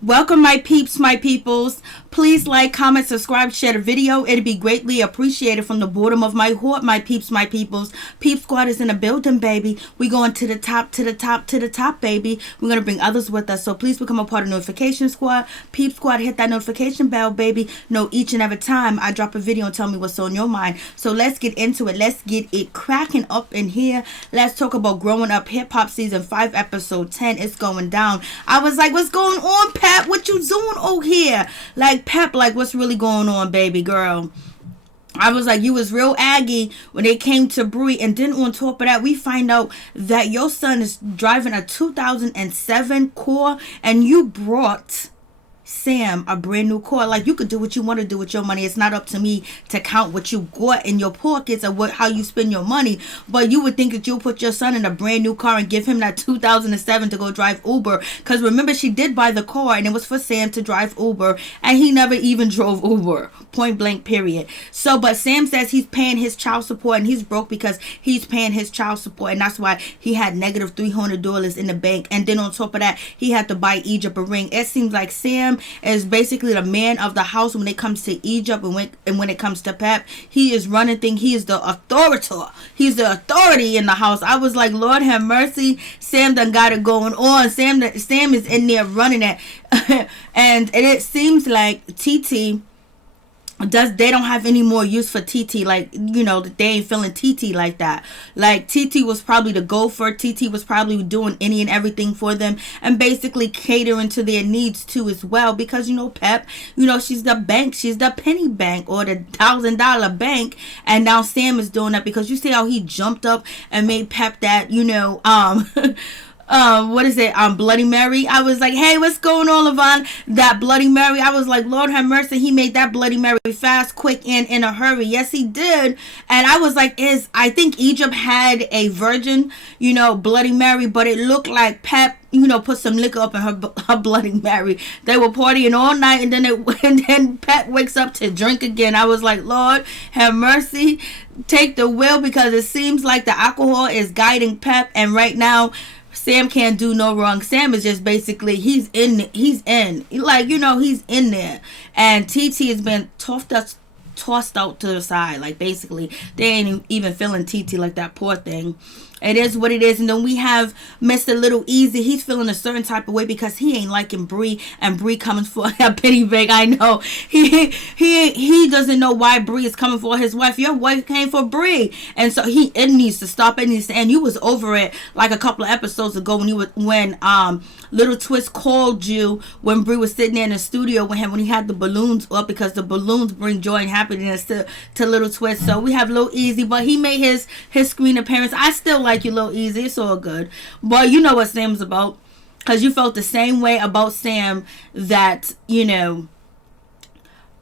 Welcome, my peeps, my peoples. Please like, comment, subscribe, share the video. It'd be greatly appreciated from the bottom of my heart, my peeps, my peoples. Peep Squad is in the building, baby. We going to the top, to the top, to the top, baby. We're going to bring others with us. So please become a part of Notification Squad. Peep Squad, hit that notification bell, baby. Know each and every time I drop a video and tell me what's on your mind. So let's get into it. Let's get it cracking up in here. Let's talk about Growing Up Hip Hop Season 5, Episode 10. It's going down. I was like, what's going on, Pep? What you doing over here? Like, Pep, like, what's really going on, baby girl? I was like, you was real aggy when they came to Bree. And then on top of that, we find out that your son is driving a 2007 car and you brought Sam a brand new car. Like, you could do what you want to do with your money. It's not up to me to count what you got in your pockets or how you spend your money. But you would think that you'll put your son in a brand new car and give him that 2007 to go drive Uber. Because remember, she did buy the car and it was for Sam to drive Uber. And he never even drove Uber. Point blank, period. So, but Sam says he's paying his child support and he's broke because he's paying his child support. And that's why he had negative $300 in the bank. And then on top of that, he had to buy Egypt a ring. It seems like Sam is basically the man of the house when it comes to Egypt and when it comes to Pep. He is running things. He is the authority. He's the authority in the house. I was like, Lord have mercy. Sam done got it going on. Sam is in there running it. And it seems like TT they don't have any more use for TT. Like, you know, they ain't feeling TT like that. Like, TT was probably the gopher. TT was probably doing any and everything for them and basically catering to their needs too as well, because, you know, Pep, you know, she's the bank, she's the penny bank or the $1,000 bank. And now Sam is doing that because you see how he jumped up and made Pep that, you know, what is it? Bloody Mary. I was like, hey, what's going on, Levon? That Bloody Mary. I was like, Lord have mercy. He made that Bloody Mary fast, quick, and in a hurry. Yes, he did. And I was like, I think Egypt had a virgin, you know, Bloody Mary, but it looked like Pep, you know, put some liquor up in her Bloody Mary. They were partying all night, and then Pep wakes up to drink again. I was like, Lord have mercy. Take the wheel, because it seems like the alcohol is guiding Pep, and right now Sam can't do no wrong. Sam is just basically, he's in, like, you know, he's in there. And TT has been tossed out to the side. Like, basically, they ain't even feeling TT, like that poor thing. It is what it is. And then we have Mr. Little Easy. He's feeling a certain type of way because he ain't liking Bree, and Bree coming for a penny bank. I know he doesn't know why Bree is coming for his wife. Your wife came for Bree, and so it needs to stop. It needs to end. You was over it like a couple of episodes ago when Little Twist called you when Bree was sitting there in the studio with him when he had the balloons up, because the balloons bring joy and happiness to Little Twist. So we have Little Easy, but he made his screen appearance. I still like you, Little Easy. It's all good. But you know what Sam's about, because you felt the same way about Sam that, you know,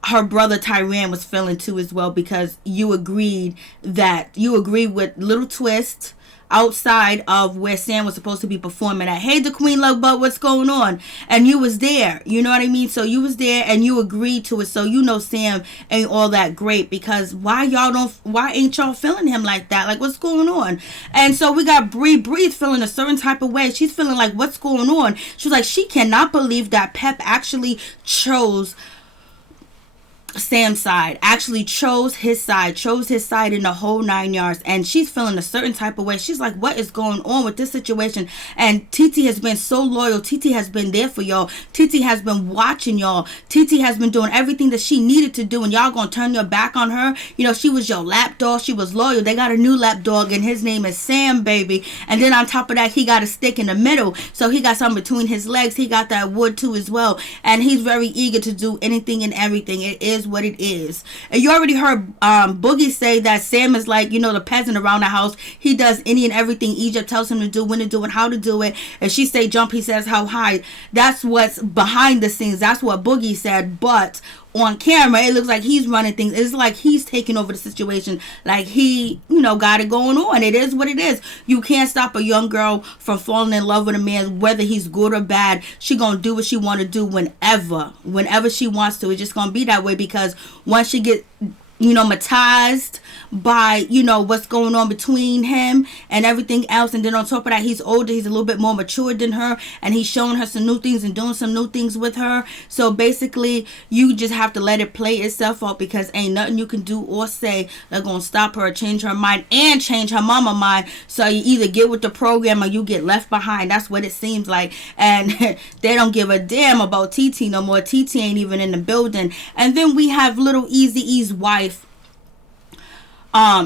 her brother Tyran was feeling too as well, because you agreed with Little Twist outside of where Sam was supposed to be performing at. Hey, the Queen Love Bud, what's going on? And you was there, you know what I mean? So you was there and you agreed to it. So you know Sam ain't all that great, because why ain't y'all feeling him like that? Like, what's going on? And so we got Bree's feeling a certain type of way. She's feeling like, what's going on? She's like, she cannot believe that Pep actually chose Sam's side, actually chose his side in the whole 9 yards. And she's feeling a certain type of way. She's like, what is going on with this situation? And TT has been so loyal. TT has been there for y'all. TT has been watching y'all. TT has been doing everything that she needed to do, and y'all gonna turn your back on her? You know, she was your lap dog. She was loyal. They got a new lap dog, and his name is Sam, baby. And then on top of that, he got a stick in the middle, so he got something between his legs. He got that wood too as well, and he's very eager to do anything and everything. It is what it is. And you already heard Boogie say that Sam is like, you know, the peasant around the house. He does any and everything Egypt tells him to do, when to do it, how to do it. And she say jump, he says how high. That's what's behind the scenes. That's what Boogie said. But on camera, it looks like he's running things. It's like he's taking over the situation. Like he, you know, got it going on. It is what it is. You can't stop a young girl from falling in love with a man, whether he's good or bad. She gonna do what she want to do whenever she wants to. It's just gonna be that way, because once she get traumatized by, what's going on between him and everything else. And then on top of that, he's older, he's a little bit more mature than her, and he's showing her some new things and doing some new things with her. So basically, you just have to let it play itself out, because ain't nothing you can do or say that's gonna stop her or change her mind and change her mama mind. So you either get with the program or you get left behind. That's what it seems like. And they don't give a damn about TT no more. TT ain't even in the building. And then we have little Eazy-E's wife.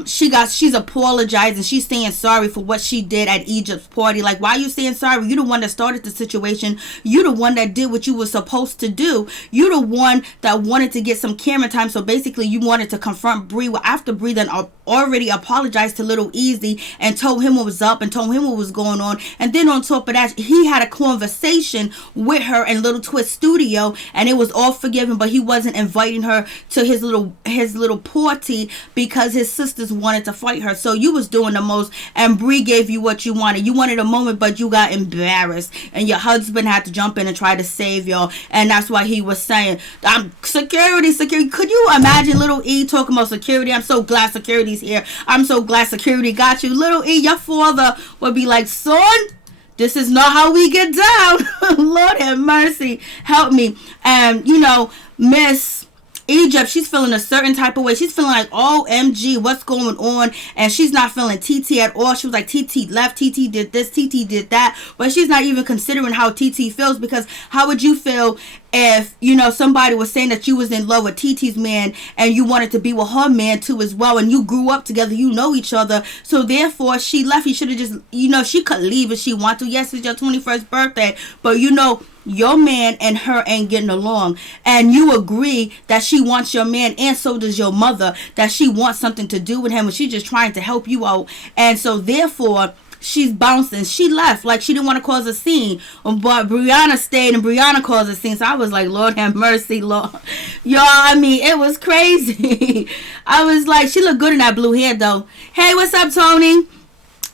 She's apologizing. She's saying sorry for what she did at Egypt's party. Like, why are you saying sorry? You the one that started the situation. You the one that did what you were supposed to do. You the one that wanted to get some camera time. So basically, you wanted to confront Bree after Bree then already apologized to Little Easy and told him what was up and told him what was going on. And then on top of that, he had a conversation with her in Little Twist Studio, and it was all forgiven, but he wasn't inviting her to his little party because his sisters wanted to fight her. So you was doing the most, and Bree gave you what you wanted. You wanted a moment, but you got embarrassed, and your husband had to jump in and try to save y'all. And that's why he was saying, security. Could you imagine Little E talking about security? I'm so glad security's here. I'm so glad security got you. Little E, your father would be like, son, this is not how we get down. Lord have mercy, help me. And Miss Egypt, she's feeling a certain type of way. She's feeling like, OMG, what's going on? And she's not feeling TT at all. She was like, TT left, TT did this, TT did that. But she's not even considering how TT feels, because how would you feel if, somebody was saying that you was in love with TT's man and you wanted to be with her man too as well, and you grew up together, you know each other. So therefore, she left. He should have just, she could leave if she wanted to. Yes, it's your 21st birthday, but your man and her ain't getting along, and you agree that she wants your man, and so does your mother, that she wants something to do with him, and she's just trying to help you out. And so therefore, she's bouncing. She left. Like, she didn't want to cause a scene, but Briana stayed, and Briana caused a scene. So I was like, Lord have mercy, Lord. Y'all, it was crazy. I was like, she looked good in that blue hair though. Hey, what's up, Tony?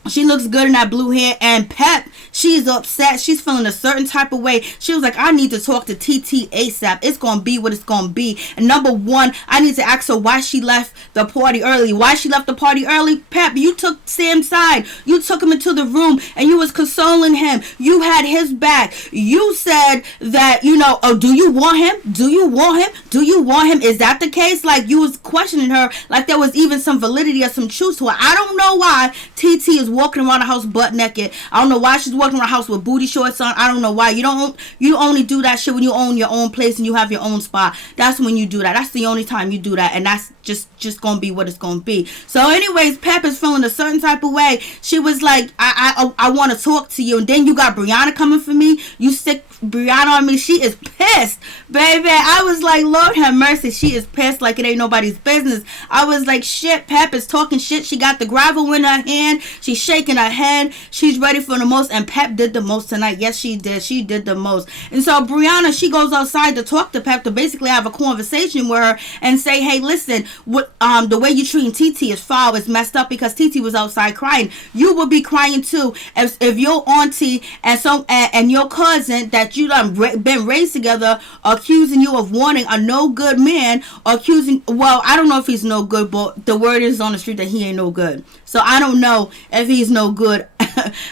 She looks good in that blue hair. And Pep, she's upset. She's feeling a certain type of way. She was like, I need to talk to TT ASAP. It's going to be what it's going to be. And number one, I need to ask her why she left the party early. Why she left the party early? Pep, you took Sam's side. You took him into the room and you was consoling him. You had his back. You said that, do you want him? Do you want him? Do you want him? Is that the case? Like, you was questioning her like there was even some validity or some truth to it. I don't know why TT is walking around the house butt naked. I don't know why she's walking around the house with booty shorts on. I don't know why. You only do that shit when you own your own place and you have your own spot. That's when you do that. That's the only time you do that, and that's just gonna be what it's gonna be. So anyways, Pep is feeling a certain type of way. She was like, I want to talk to you, and then you got Briana coming for me. You sick Briana on me. She is pissed, baby. I was like, Lord have mercy. She is pissed like it ain't nobody's business. I was like, shit, Pep is talking shit. She got the gravel in her hand. She's shaking her head. She's ready for the most, and Pep did the most tonight. Yes, she did. She did the most. And so Briana, she goes outside to talk to Pep, to basically have a conversation with her and say, hey, listen, what the way you treating TT is foul. It's messed up, because TT was outside crying. You would be crying too if your auntie and your cousin that you done been raised together accusing you of wanting a no good man, I don't know if he's no good, but the word is on the street that he ain't no good. So I don't know if he's no good,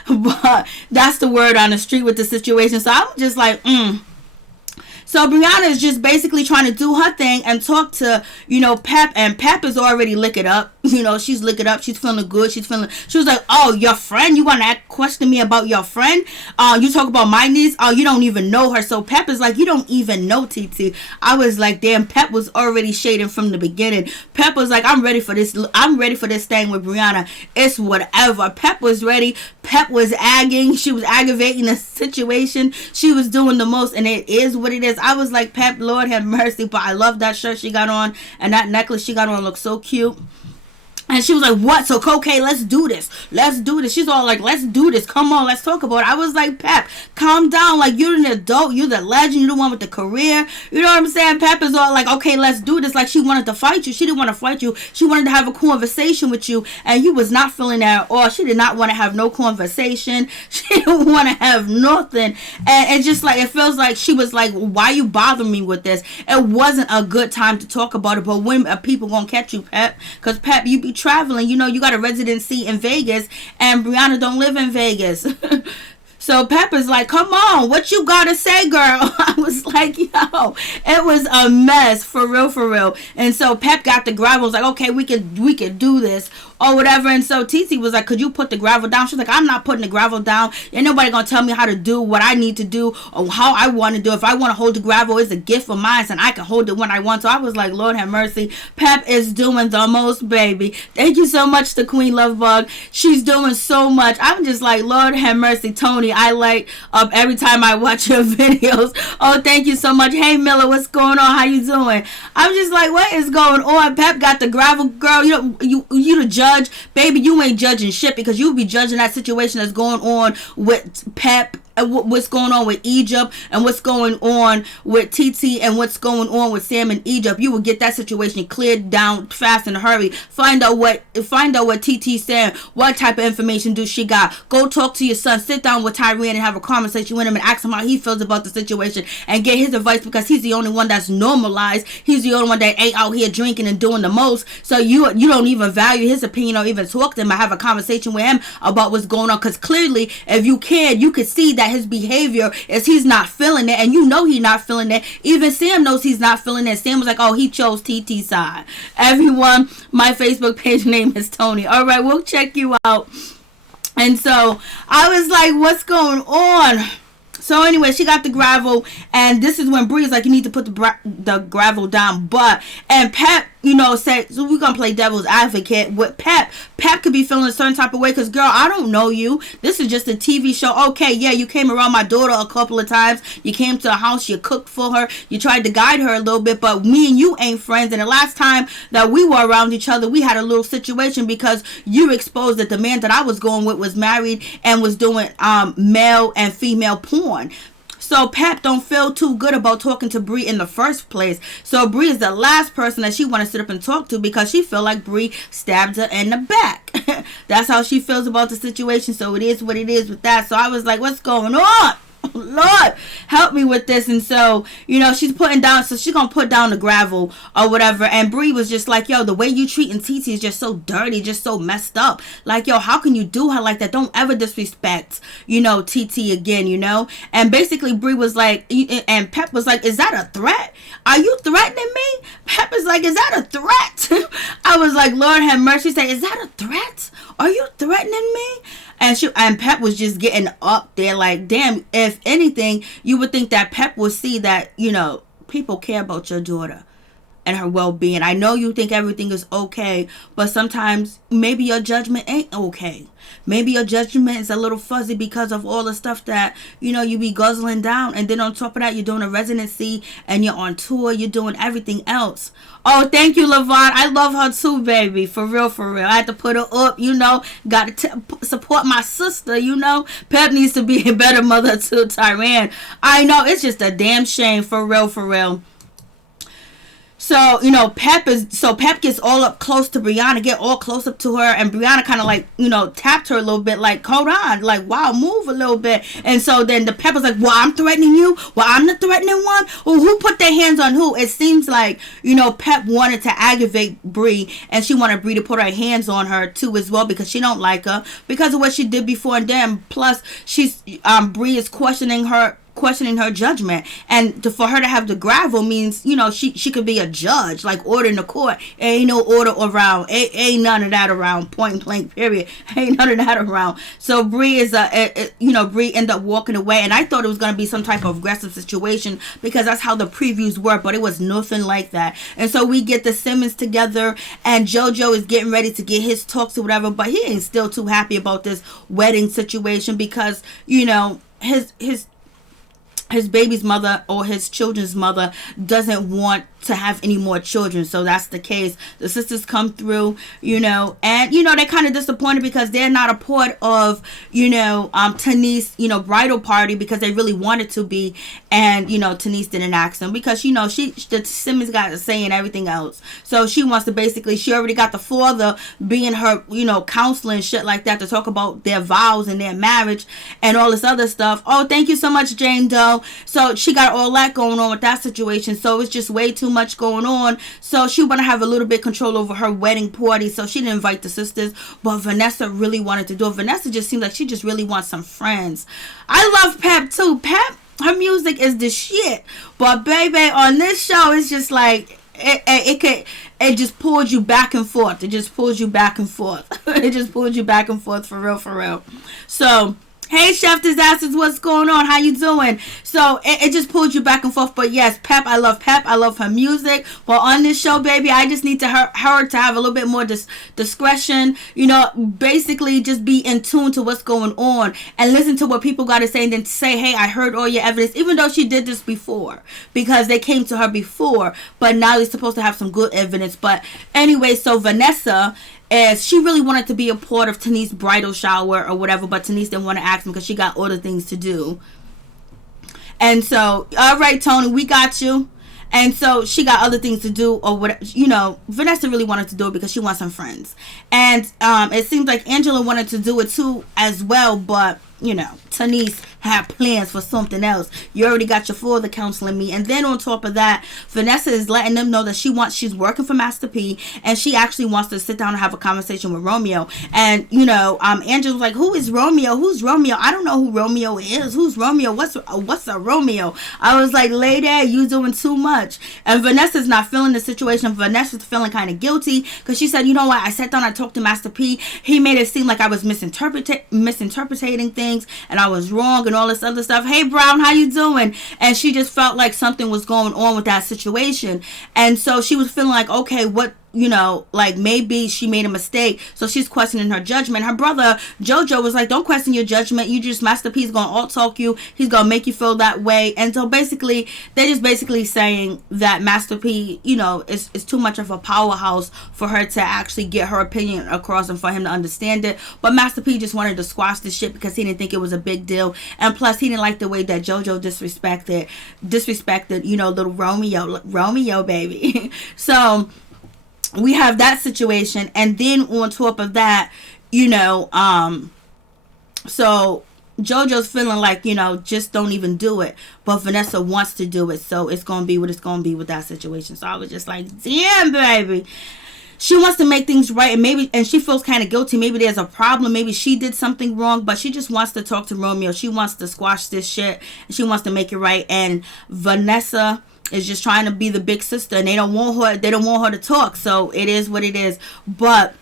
but that's the word on the street with the situation. So I'm just like, So Briana is just basically trying to do her thing and talk to, Pep, and Pep is already licking up. She's licking up. She's feeling good. She was like, oh, your friend? You want to question me about your friend? You talk about my niece? Oh, you don't even know her. So Pep is like, you don't even know TT. I was like, damn, Pep was already shading from the beginning. Pep was like, I'm ready for this. I'm ready for this thing with Briana. It's whatever. Pep was ready. Pep was agging. She was aggravating the situation. She was doing the most, and it is what it is. I was like, Pep, Lord have mercy, but I love that shirt she got on, and that necklace she got on looks so cute. And she was like, what? So, okay, let's do this. Let's do this. She's all like, let's do this. Come on, let's talk about it. I was like, Pep, calm down. Like, you're an adult. You're the legend. You're the one with the career. You know what I'm saying? Pep is all like, okay, let's do this. Like, she wanted to fight you. She didn't want to fight you. She wanted to have a conversation with you. And you was not feeling that at all. She did not want to have no conversation. She didn't want to have nothing. And just like, it feels like she was like, why you bothering me with this? It wasn't a good time to talk about it. But when people gonna catch you, Pep? Because, Pep, you be traveling, you know, you got a residency in Vegas, and Briana don't live in Vegas. So Pepper's like, come on, what you gotta say, girl? I was like, yo, it was a mess, for real, for real. And so Pep got the gravel, was like, okay, we could do this, or whatever. And so TT was like, could you put the gravel down? She's like, I'm not putting the gravel down. Ain't nobody gonna tell me how to do what I need to do, or how I want to do. If I want to hold the gravel, it's a gift of mine, and I can hold it when I want. So I was like, Lord have mercy. Pep is doing the most, baby. Thank you so much to Queen Lovebug. She's doing so much. I'm just like, Lord have mercy, Tony. I light up every time I watch your videos. Oh, thank you so much. Hey, Miller, what's going on? How you doing? I'm just like, what is going on? Pep got the gravel, girl. You the judge, baby. You ain't judging shit, because you be judging that situation that's going on with Pep, what's going on with Egypt, and what's going on with TT, and what's going on with Sam and Egypt. You will get that situation cleared down fast in a hurry. Find out what TT said. What type of information do she got? Go talk to your son. Sit down with Tyrone and have a conversation with him and ask him how he feels about the situation, and get his advice, because he's the only one that's normalized. He's the only one that ain't out here drinking and doing the most. So you don't even value his opinion or even talk to him. I have a conversation with him about what's going on, because clearly, if you could see that his behavior is he's not feeling it, and you know he's not feeling it. Even Sam knows he's not feeling it. Sam was like, oh, he chose TT's side. Everyone, my Facebook page name is Tony. All right, we'll check you out. And so I was like, what's going on? So anyway, she got the gravel, and this is when Bree's like, you need to put the gravel down. And Pep, said, so we're gonna play devil's advocate with Pep. Pep could be feeling a certain type of way, because, girl, I don't know you. This is just a TV show. Okay, yeah, you came around my daughter a couple of times. You came to the house, you cooked for her, you tried to guide her a little bit, but me and you ain't friends. And the last time that we were around each other, we had a little situation, because you exposed that the man that I was going with was married and was doing male and female porn. So Pep don't feel too good about talking to Bree in the first place. So Bree is the last person that she want to sit up and talk to, because she feel like Bree stabbed her in the back. That's how she feels about the situation. So it is what it is with that. So I was like, what's going on? Lord, help me with this. And so, she's putting down, so she's gonna put down the gravel or whatever. And Bree was just like, yo, the way you treating TT is just so dirty, just so messed up. Like, yo, how can you do her like that? Don't ever disrespect, TT again, And basically Bree was like, and Pep was like, is that a threat? Are you threatening me? Pep is like, is that a threat? I was like, Lord have mercy. Say, is that a threat? Are you threatening me? And Pep was just getting up there like, damn, if anything, you would think that Pep would see that, people care about your daughter and her well-being. I know you think everything is okay, but sometimes maybe your judgment ain't okay. Maybe your judgment is a little fuzzy because of all the stuff that, you be guzzling down. And then on top of that, you're doing a residency and you're on tour. You're doing everything else. Oh, thank you, Levon. I love her too, baby. For real, for real. I had to put her up, Got to support my sister, Pep needs to be a better mother to Tyrone. I know, it's just a damn shame. For real, for real. So, Pep gets all up close to Briana, get all close up to her, and Briana kind of like, tapped her a little bit, like, hold on, like, wow, move a little bit. And so then the Pep was like, well, I'm threatening you? Well, I'm the threatening one? Well, who put their hands on who? It seems like, Pep wanted to aggravate Bree, and she wanted Bree to put her hands on her too as well, because she don't like her, because of what she did before. And then, plus, Bree is questioning her judgment, and for her to have the gravel means she could be a judge, like order in the court. Ain't no order around, ain't none of that around, point blank period. Ain't none of that around. So Bree is Bree ended up walking away, and I thought it was going to be some type of aggressive situation, because that's how the previews were, but it was nothing like that. And so we get the Simmons together, and Jojo is getting ready to get his talks or whatever, but he ain't still too happy about this wedding situation, because his baby's mother or his children's mother doesn't want to have any more children. So that's the case. The sisters come through, and they're kind of disappointed because they're not a part of Tanice's bridal party, because they really wanted to be, and Tanice didn't ask them because the Simmons got to say and everything else. So she wants to basically, she already got the father being her counseling shit like that to talk about their vows and their marriage and all this other stuff. Oh, thank you so much, Jane Doe. So she got all that going on with that situation. So it's just way too much going on. So she want to have a little bit control over her wedding party. So she didn't invite the sisters, but Vanessa really wanted to do it. Vanessa just seems like she just really wants some friends. I love Pep too. Pep, her music is the shit. But baby, on this show, it's just like it just pulls you back and forth. It just pulls you back and forth. It just pulls you back and forth for real. So, hey, Chef Disasters, what's going on? How you doing? So, it just pulls you back and forth. But yes, Pep. I love her music. But on this show, baby, I just need her to have a little bit more discretion. Basically just be in tune to what's going on and listen to what people got to say, and then say, hey, I heard all your evidence, even though she did this before, because they came to her before. But now they're supposed to have some good evidence. But anyway, so Vanessa, as she really wanted to be a part of Tanice's bridal shower or whatever, but Tanice didn't want to ask him because she got other things to do. And so, all right, Tony, we got you. And so she got other things to do or whatever. Vanessa really wanted to do it because she wants some friends. And it seems like Angela wanted to do it too as well, but Tanice had plans for something else. You already got your father counseling me. And then on top of that, Vanessa is letting them know that she's working for Master P, and she actually wants to sit down and have a conversation with Romeo. And Angela was like, who is Romeo? Who's Romeo? I don't know who Romeo is. Who's Romeo? What's a Romeo? I was like, lady, you doing too much. And Vanessa's not feeling the situation. Vanessa's feeling kind of guilty because she said, you know what, I sat down, I talked to Master P. He made it seem like I was misinterpreting things and I was wrong and all this other stuff. Hey, Brown, how you doing? And she just felt like something was going on with that situation. And so she was feeling like, okay, what, like maybe she made a mistake. So she's questioning her judgment. Her brother, Jojo, was like, don't question your judgment. Master P is going to out-talk you. He's going to make you feel that way. And so basically, they're just basically saying that Master P, is too much of a powerhouse for her to actually get her opinion across and for him to understand it. But Master P just wanted to squash this shit because he didn't think it was a big deal. And plus, he didn't like the way that Jojo disrespected, little Romeo, baby. So we have that situation, and then on top of that, so Jojo's feeling like, just don't even do it, but Vanessa wants to do it, so it's gonna be what it's gonna be with that situation. So I was just like, damn, baby, she wants to make things right, and she feels kind of guilty. Maybe there's a problem, maybe she did something wrong, but she just wants to talk to Romeo. She wants to squash this shit, and she wants to make it right. And Vanessa is just trying to be the big sister, and they don't want her to talk, so it is what it is. But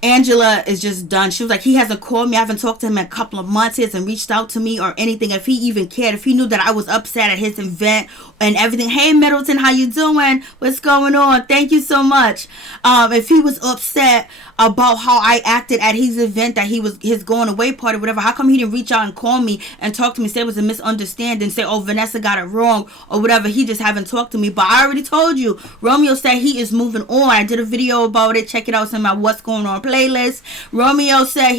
Angela is just done. She was like, he hasn't called me. I haven't talked to him in a couple of months. He hasn't reached out to me or anything. If he even cared, if he knew that I was upset at his event and everything. Hey, Middleton, how you doing? What's going on? Thank you so much. If he was upset about how I acted at his event, that his going away party, whatever, how come he didn't reach out and call me and talk to me, say it was a misunderstanding, say, oh, Vanessa got it wrong or whatever? He just haven't talked to me. But I already told you, Romeo said he is moving on. I did a video about it. Check it out. It's in my What's Going On playlist. Romeo said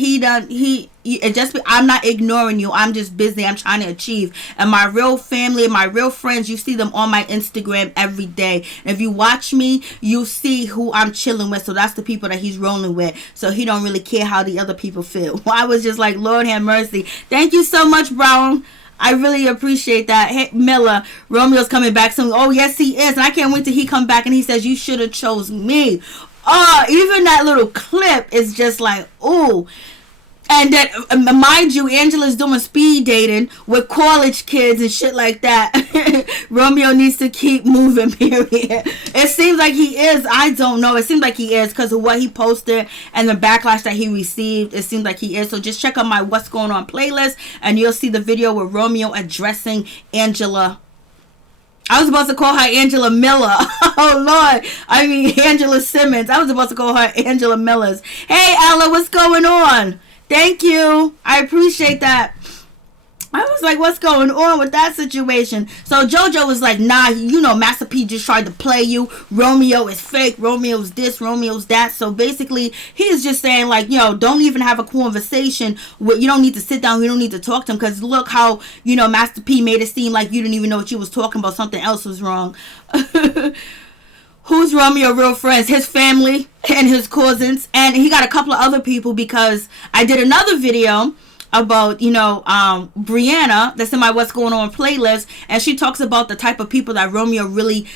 I'm not ignoring you. I'm just busy. I'm trying to achieve. And my real family and my real friends, you see them on my Instagram every day. And if you watch me, you see who I'm chilling with. So that's the people that he's rolling with. So he don't really care how the other people feel. I was just like, Lord have mercy. Thank you so much, Brown. I really appreciate that. Hey, Miller, Romeo's coming back soon. Oh, yes, he is. And I can't wait till he come back and he says, you should have chose me. Oh, even that little clip is just like, ooh. And that, mind you, Angela's doing speed dating with college kids and shit like that. Romeo needs to keep moving, period. It seems like he is. I don't know. It seems like he is because of what he posted and the backlash that he received. It seems like he is. So just check out my What's Going On playlist and you'll see the video with Romeo addressing Angela. I was supposed to call her Angela Miller. Oh, Lord. I mean, Angela Simmons. I was supposed to call her Angela Millers. Hey, Ella, what's going on? Thank you. I appreciate that. I was like, what's going on with that situation? So Jojo was like, nah, you know, Master P just tried to play you. Romeo is fake. Romeo's this, Romeo's that. So basically, he is just saying, like, yo, don't even have a conversation. You don't need to sit down. You don't need to talk to him. Because look how, you know, Master P made it seem like you didn't even know what you was talking about. Something else was wrong. Who's Romeo real friends? His family and his cousins. And he got a couple of other people because I did another video about, you know, Briana, that's in my What's Going On playlist, and she talks about the type of people that Romeo really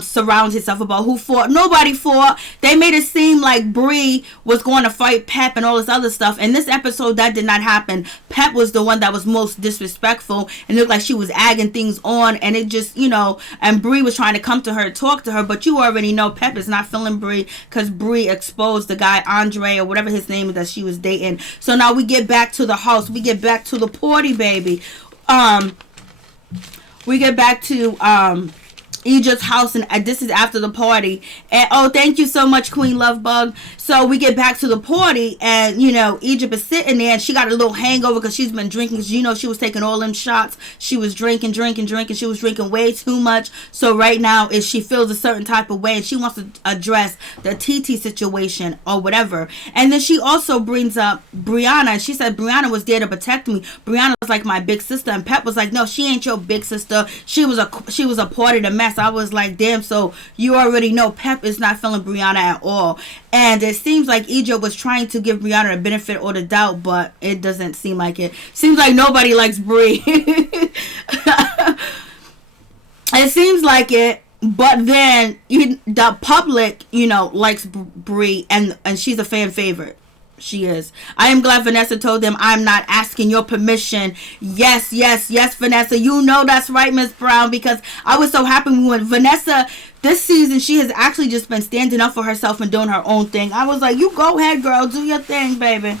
surrounds himself about. Who fought? Nobody fought. They made it seem like Bree was going to fight Pep and all this other stuff. In this episode, that did not happen. Pep was the one that was most disrespectful, and it looked like she was agging things on, and it just, you know, and Bree was trying to come to her, talk to her, but you already know Pep is not feeling Bree because Bree exposed the guy Andre or whatever his name is that she was dating. So now we get back to the house. We get back to the party, baby. We get back to Egypt's house, and this is after the party. And oh, thank you so much, Queen Lovebug. So we get back to the party, and you know, Egypt is sitting there, and she got a little hangover because she's been drinking. You know, she was taking all them shots. She was drinking. She was drinking way too much. So right now, is she feels a certain type of way, and she wants to address the TT situation or whatever. And then she also brings up Briana, and she said Briana was there to protect me. Briana was like my big sister, and Pep was like, no, she ain't your big sister. She was a part of the mess. I was like, damn, so you already know Pep is not feeling Briana at all. And it seems like Egypt was trying to give Briana the benefit or the doubt, but it doesn't seem like it. Seems like nobody likes Brie. It seems like it, but then the public, you know, likes Brie, and she's a fan favorite. She is. I am glad Vanessa told them I'm not asking your permission. Yes, Vanessa. You know that's right, Miss Brown, because I was so happy when Vanessa, this season, she has actually just been standing up for herself and doing her own thing. I was like, you go ahead, girl. Do your thing, baby.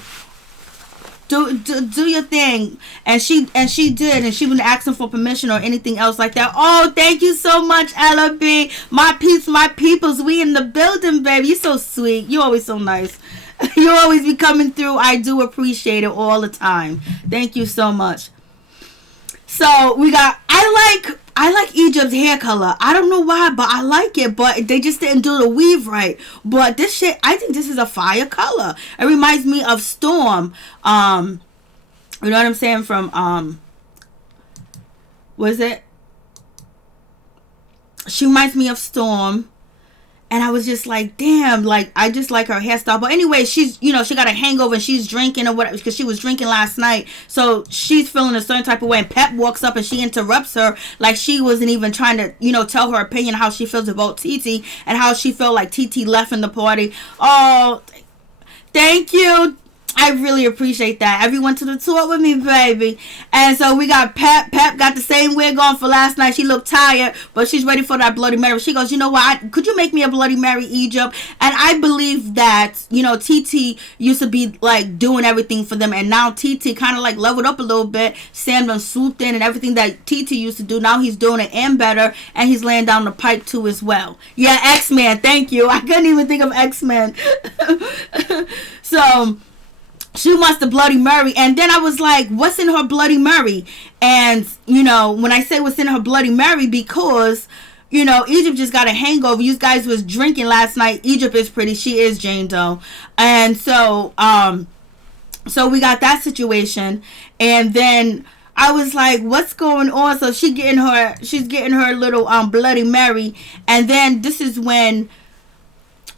Do your thing. And she did, and she wasn't asking for permission or anything else like that. Oh, thank you so much, Ella B. My peeps, my peoples. We in the building, baby. You so sweet. You always so nice. You always be coming through. I do appreciate it all the time. Thank you so much. So we got, I like Egypt's hair color. I don't know why, but I like it. But they just didn't do the weave right. But this shit, I think this is a fire color. It reminds me of Storm. You know what I'm saying? From was it? She reminds me of Storm. And I was just like, damn, like, I just like her hairstyle. But anyway, she's, you know, she got a hangover and she's drinking or whatever because she was drinking last night. So she's feeling a certain type of way. And Pep walks up and she interrupts her like she wasn't even trying to, you know, tell her opinion, how she feels about TT and how she felt like TT left in the party. Oh, thank you. I really appreciate that. Everyone to the tour with me, baby. And so we got Pep. Pep got the same wig on for last night. She looked tired, but she's ready for that Bloody Mary. She goes, you know what? Could you make me a Bloody Mary, Egypt? And I believe that, you know, TT used to be like doing everything for them. And now TT kind of like leveled up a little bit. Sam done swooped in and everything that TT used to do. Now he's doing it and better. And he's laying down the pipe too as well. Yeah, X-Men. Thank you. I couldn't even think of X-Men. So she wants the Bloody Mary. And then I was like, what's in her Bloody Mary? And, you know, when I say what's in her Bloody Mary, because, you know, Egypt just got a hangover. You guys was drinking last night. Egypt is pretty. She is Jane Doe. And so, so we got that situation. And then I was like, what's going on? So she's getting her little Bloody Mary. And then this is when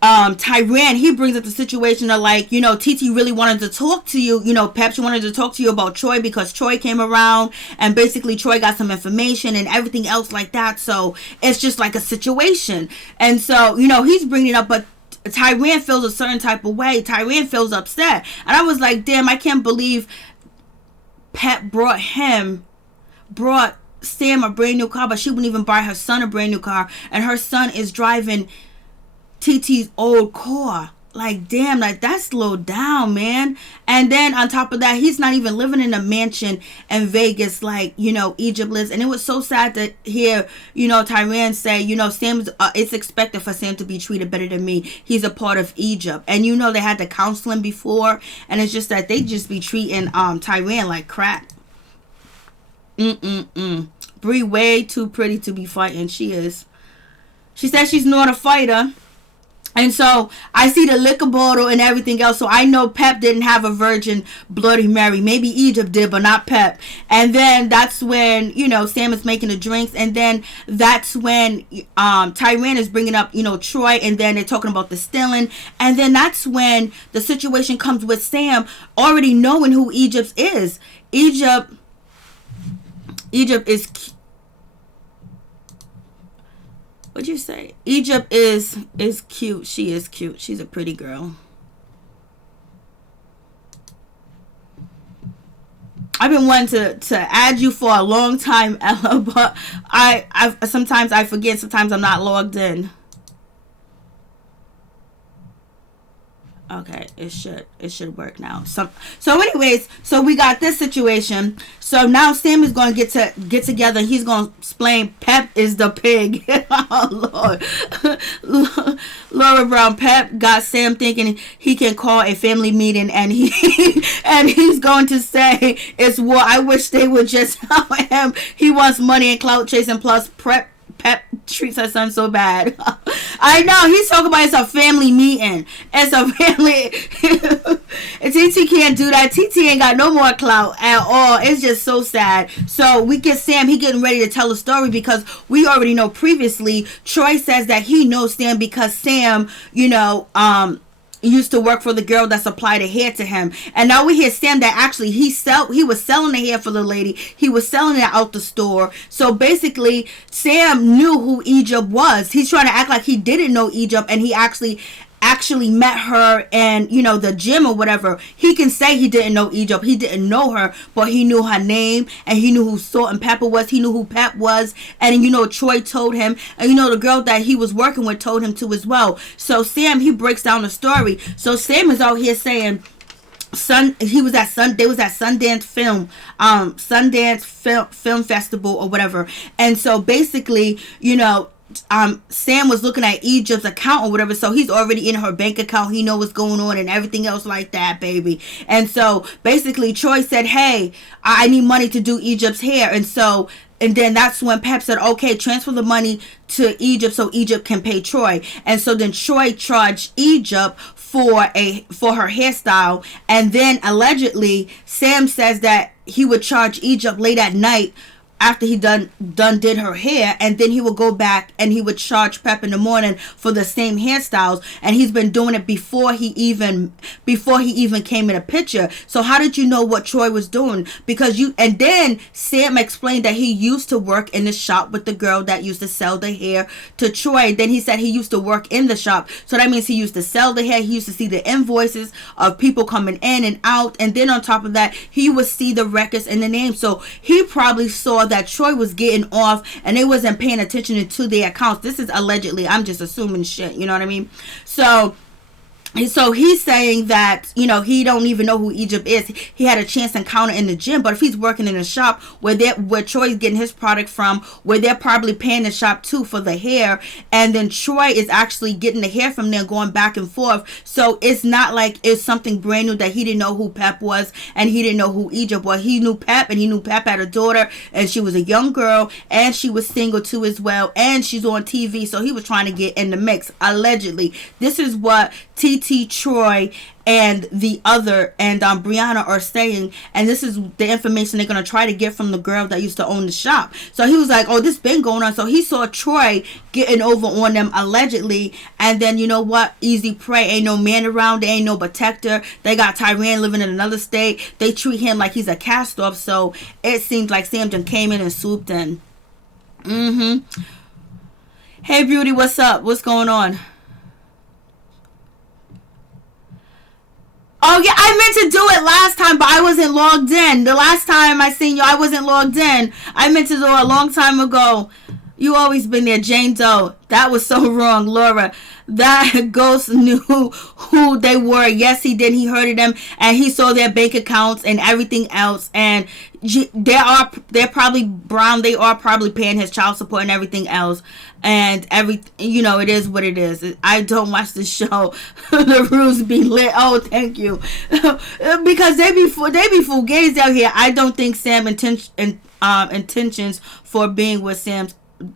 Tyran, he brings up the situation of like, you know, TT really wanted to talk to you, you know, Pep, she wanted to talk to you about Troy because Troy came around and basically Troy got some information and everything else like that. So it's just like a situation. And so, you know, he's bringing it up, but Tyran feels a certain type of way. Tyran feels upset. And I was like, damn, I can't believe Pep brought Sam a brand new car, but she wouldn't even buy her son a brand new car. And her son is driving TT's old car. Like, damn, like, that's slowed down, man. And then on top of that, he's not even living in a mansion in Vegas like, you know, Egypt lives. And it was so sad to hear, you know, Tyran say, you know, Sam's it's expected for Sam to be treated better than me. He's a part of Egypt. And, you know, they had the counseling before. And it's just that they just be treating Tyran like crap. Bree way too pretty to be fighting. She is. She says she's not a fighter. And so I see the liquor bottle and everything else. So I know Pep didn't have a virgin Bloody Mary. Maybe Egypt did, but not Pep. And then that's when, Sam is making the drinks. And then that's when Tyran is bringing up, Troy. And then they're talking about the stealing. And then that's when the situation comes with Sam already knowing who Egypt is. Egypt is... What'd you say? Egypt is cute. She is cute. She's a pretty girl. I've been wanting to add you for a long time, Ella, but I sometimes I forget. Sometimes I'm not logged in. Okay, it should work now. So anyways, so we got this situation. So now Sam is going to get together. He's going to explain Pep is the pig. Oh Lord, Laura Brown. Pep got Sam thinking he can call a family meeting, and he's going to say it's war. I wish they would just help him. He wants money and clout chasing. Plus Pep treats her son so bad. I know. He's talking about it's a family meeting. It's a family. And TT can't do that. TT ain't got no more clout at all. It's just so sad. So we get Sam. He getting ready to tell a story because we already know previously. Troy says that he knows Sam because Sam, used to work for the girl that supplied the hair to him. And now we hear Sam that actually he was selling the hair for the lady. He was selling it out the store. So basically Sam knew who Egypt was. He's trying to act like he didn't know Egypt, and he actually met her in the gym or whatever. He can say he didn't know Egypt. He didn't know her, but he knew her name, and he knew who Salt and Pepper was. He knew who Pep was, and Troy told him, and the girl that he was working with told him to as well. So Sam, he breaks down the story. So Sam is out here saying they was at Sundance Film Festival or whatever. And so basically, Sam was looking at Egypt's account or whatever, so he's already in her bank account. He know what's going on and everything else like that, baby. And so basically Troy said, hey, I need money to do Egypt's hair. And then that's when Pep said, okay, transfer the money to Egypt so Egypt can pay Troy. And so then Troy charged Egypt for her hairstyle. And then allegedly Sam says that he would charge Egypt late at night after he did her hair, and then he would go back and he would charge Pep in the morning for the same hairstyles. And he's been doing it before he even came in a picture. So how did you know what Troy was doing? And then Sam explained that he used to work in the shop with the girl that used to sell the hair to Troy. Then he said he used to work in the shop, so that means he used to sell the hair. He used to see the invoices of people coming in and out, and then on top of that he would see the records and the names. So he probably saw that Troy was getting off and they wasn't paying attention to their accounts. This is allegedly. I'm just assuming shit. You know what I mean? So he's saying that, he don't even know who Egypt is. He had a chance encounter in the gym, but if he's working in a shop where Troy's getting his product from, where they're probably paying the shop too for the hair, and then Troy is actually getting the hair from there, going back and forth. So it's not like it's something brand new that he didn't know who Pep was and he didn't know who Egypt was. He knew Pep, and he knew Pep had a daughter, and she was a young girl, and she was single too as well, and she's on TV. So he was trying to get in the mix, allegedly. This is what TT, Troy, and Briana are saying, and this is the information they're going to try to get from the girl that used to own the shop. So he was like, oh, this been going on. So he saw Troy getting over on them allegedly, and then you know what, easy prey, ain't no man around, there ain't no protector. They got Tyran living in another state. They treat him like he's a cast off. So it seems like Sam just came in and swooped in. Hey beauty, what's up? What's going on? Oh, yeah, I meant to do it last time, but I wasn't logged in. The last time I seen you, I wasn't logged in. I meant to do it a long time ago. You always been there, Jane Doe. That was so wrong, Laura. That ghost knew who they were. Yes, he did. He heard of them, and he saw their bank accounts and everything else. And they're probably brown. They are probably paying his child support and everything else. And it is what it is. I don't watch the show. The rooms be lit. Oh, thank you. Because they be fugazi out here. I don't think Sam intentions for being with Sam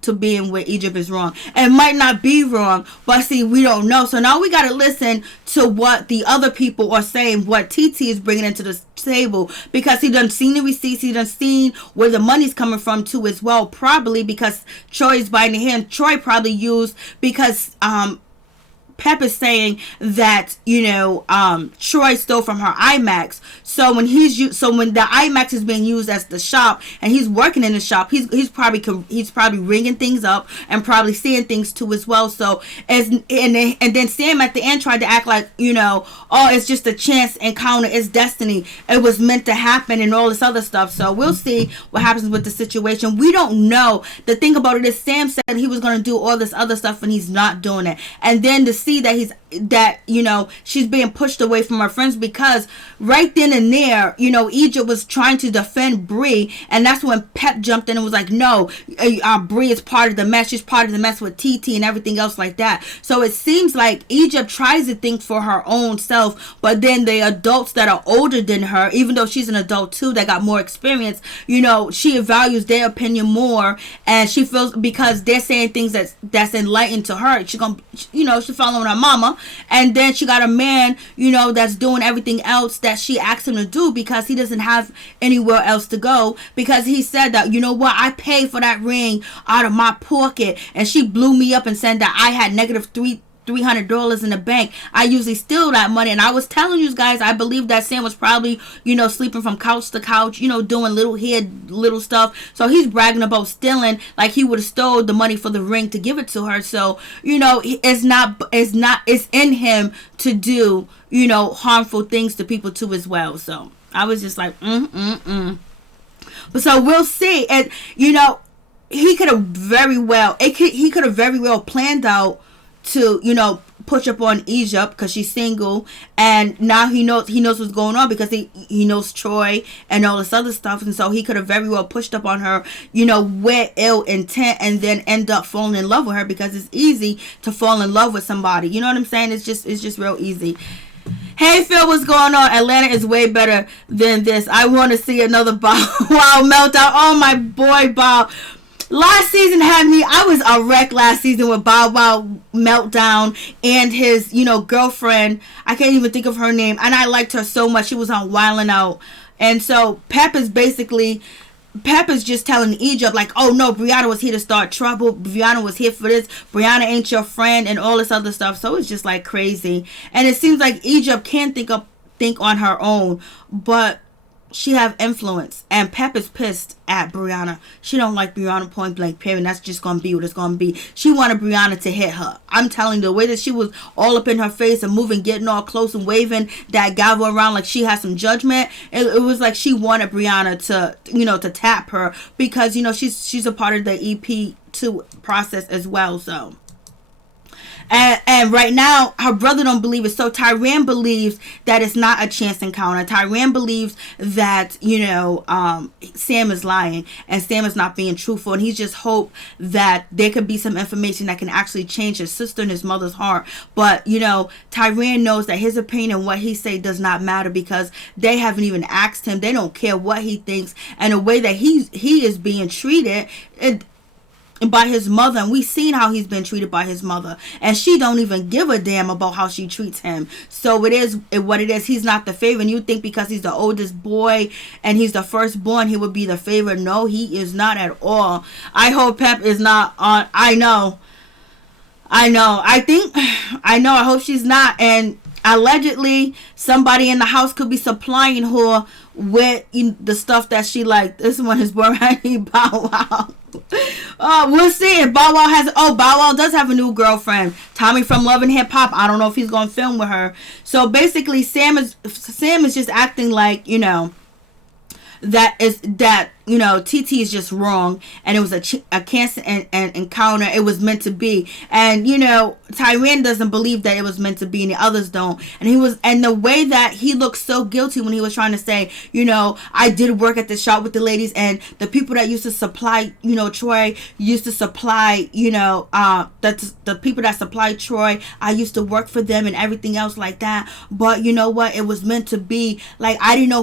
to being with Egypt is wrong. It might not be wrong, but see, we don't know. So now we got to listen to what the other people are saying, what TT is bringing into the table, because he done seen the receipts, he done seen where the money's coming from too as well, probably because Troy's biting the hand. Troy probably used, because Pep is saying that, Troy stole from her IMAX. So when when the IMAX is being used as the shop and he's working in the shop, he's probably ringing things up and probably seeing things too as well. So and then Sam at the end tried to act like, it's just a chance encounter, it's destiny, it was meant to happen and all this other stuff. So we'll see what happens with the situation. We don't know. The thing about it is Sam said he was going to do all this other stuff and he's not doing it. And then to see that she's being pushed away from her friends, because right then and there, Egypt was trying to defend Bree, and that's when Pep jumped in and was like, no, Bree is part of the mess, she's part of the mess with TT and everything else like that. So it seems like Egypt tries to think for her own self, but then the adults that are older than her, even though she's an adult too, that got more experience, she values their opinion more, and she feels, because they're saying things that's enlightened to her, she's following her mama, and then she got a man, that's doing everything else that she asked him to do, because he doesn't have anywhere else to go, because he said that, I paid for that ring out of my pocket, and she blew me up and said that I had negative $300 in the bank. I usually steal that money, and I was telling you guys, I believe that Sam was probably, sleeping from couch to couch, doing little stuff. So he's bragging about stealing, like he would have stole the money for the ring to give it to her. So it's in him to do, harmful things to people too as well. So I was just like, But so we'll see, and he could have very well planned out to push up on Egypt because she's single, and now he knows what's going on, because he knows Troy and all this other stuff, and so he could have very well pushed up on her with ill intent, and then end up falling in love with her, because it's easy to fall in love with somebody, you know what I'm saying? It's just real easy. Hey Phil, what's going on? Atlanta is way better than this. I want to see another Bow Wow meltdown. Oh, my boy Bow. Last season had me, I was a wreck last season with Bow Wow meltdown and his, girlfriend. I can't even think of her name. And I liked her so much. She was on Wildin' Out. And so Pep is just telling Egypt, like, oh no, Briana was here to start trouble. Briana was here for this. Briana ain't your friend and all this other stuff. So it's just like crazy. And it seems like Egypt can't think on her own, but she have influence, and Pep is pissed at Briana. She don't like Briana, point blank period. That's just gonna be what it's gonna be. She wanted Briana to hit her. I'm telling you, the way that she was all up in her face and moving, getting all close and waving that gavel around like she had some judgment, it was like she wanted Briana to tap her, because she's a part of the EP2 process as well. So And right now, her brother don't believe it. So Tyran believes that it's not a chance encounter. Tyran believes that, Sam is lying and Sam is not being truthful. And he just hoped that there could be some information that can actually change his sister and his mother's heart. But, Tyran knows that his opinion and what he say does not matter, because they haven't even asked him. They don't care what he thinks. And the way that he is being treated, by his mother, and we seen how he's been treated by his mother, and she don't even give a damn about how she treats him. So it is what it is. He's not the favorite. And you think because he's the oldest boy and he's the firstborn, he would be the favorite. No, he is not at all. I hope Pep is not on. I hope she's not. And allegedly somebody in the house could be supplying her with the stuff that she like. This one is Briana Bow Wow. We'll see if Bow Wow Bow Wow does have a new girlfriend, Tommy from Love and Hip Hop. I don't know if he's gonna film with her. So basically Sam is just acting like TT is just wrong, and it was a cancer and encounter. It was meant to be, and Tyran doesn't believe that it was meant to be, and the others don't. And the way that he looked so guilty when he was trying to say, I did work at the shop with the ladies, and the people that used to supply, Troy used to supply, the people that supplied Troy, I used to work for them and everything else like that. But you know what? It was meant to be. Like, I didn't know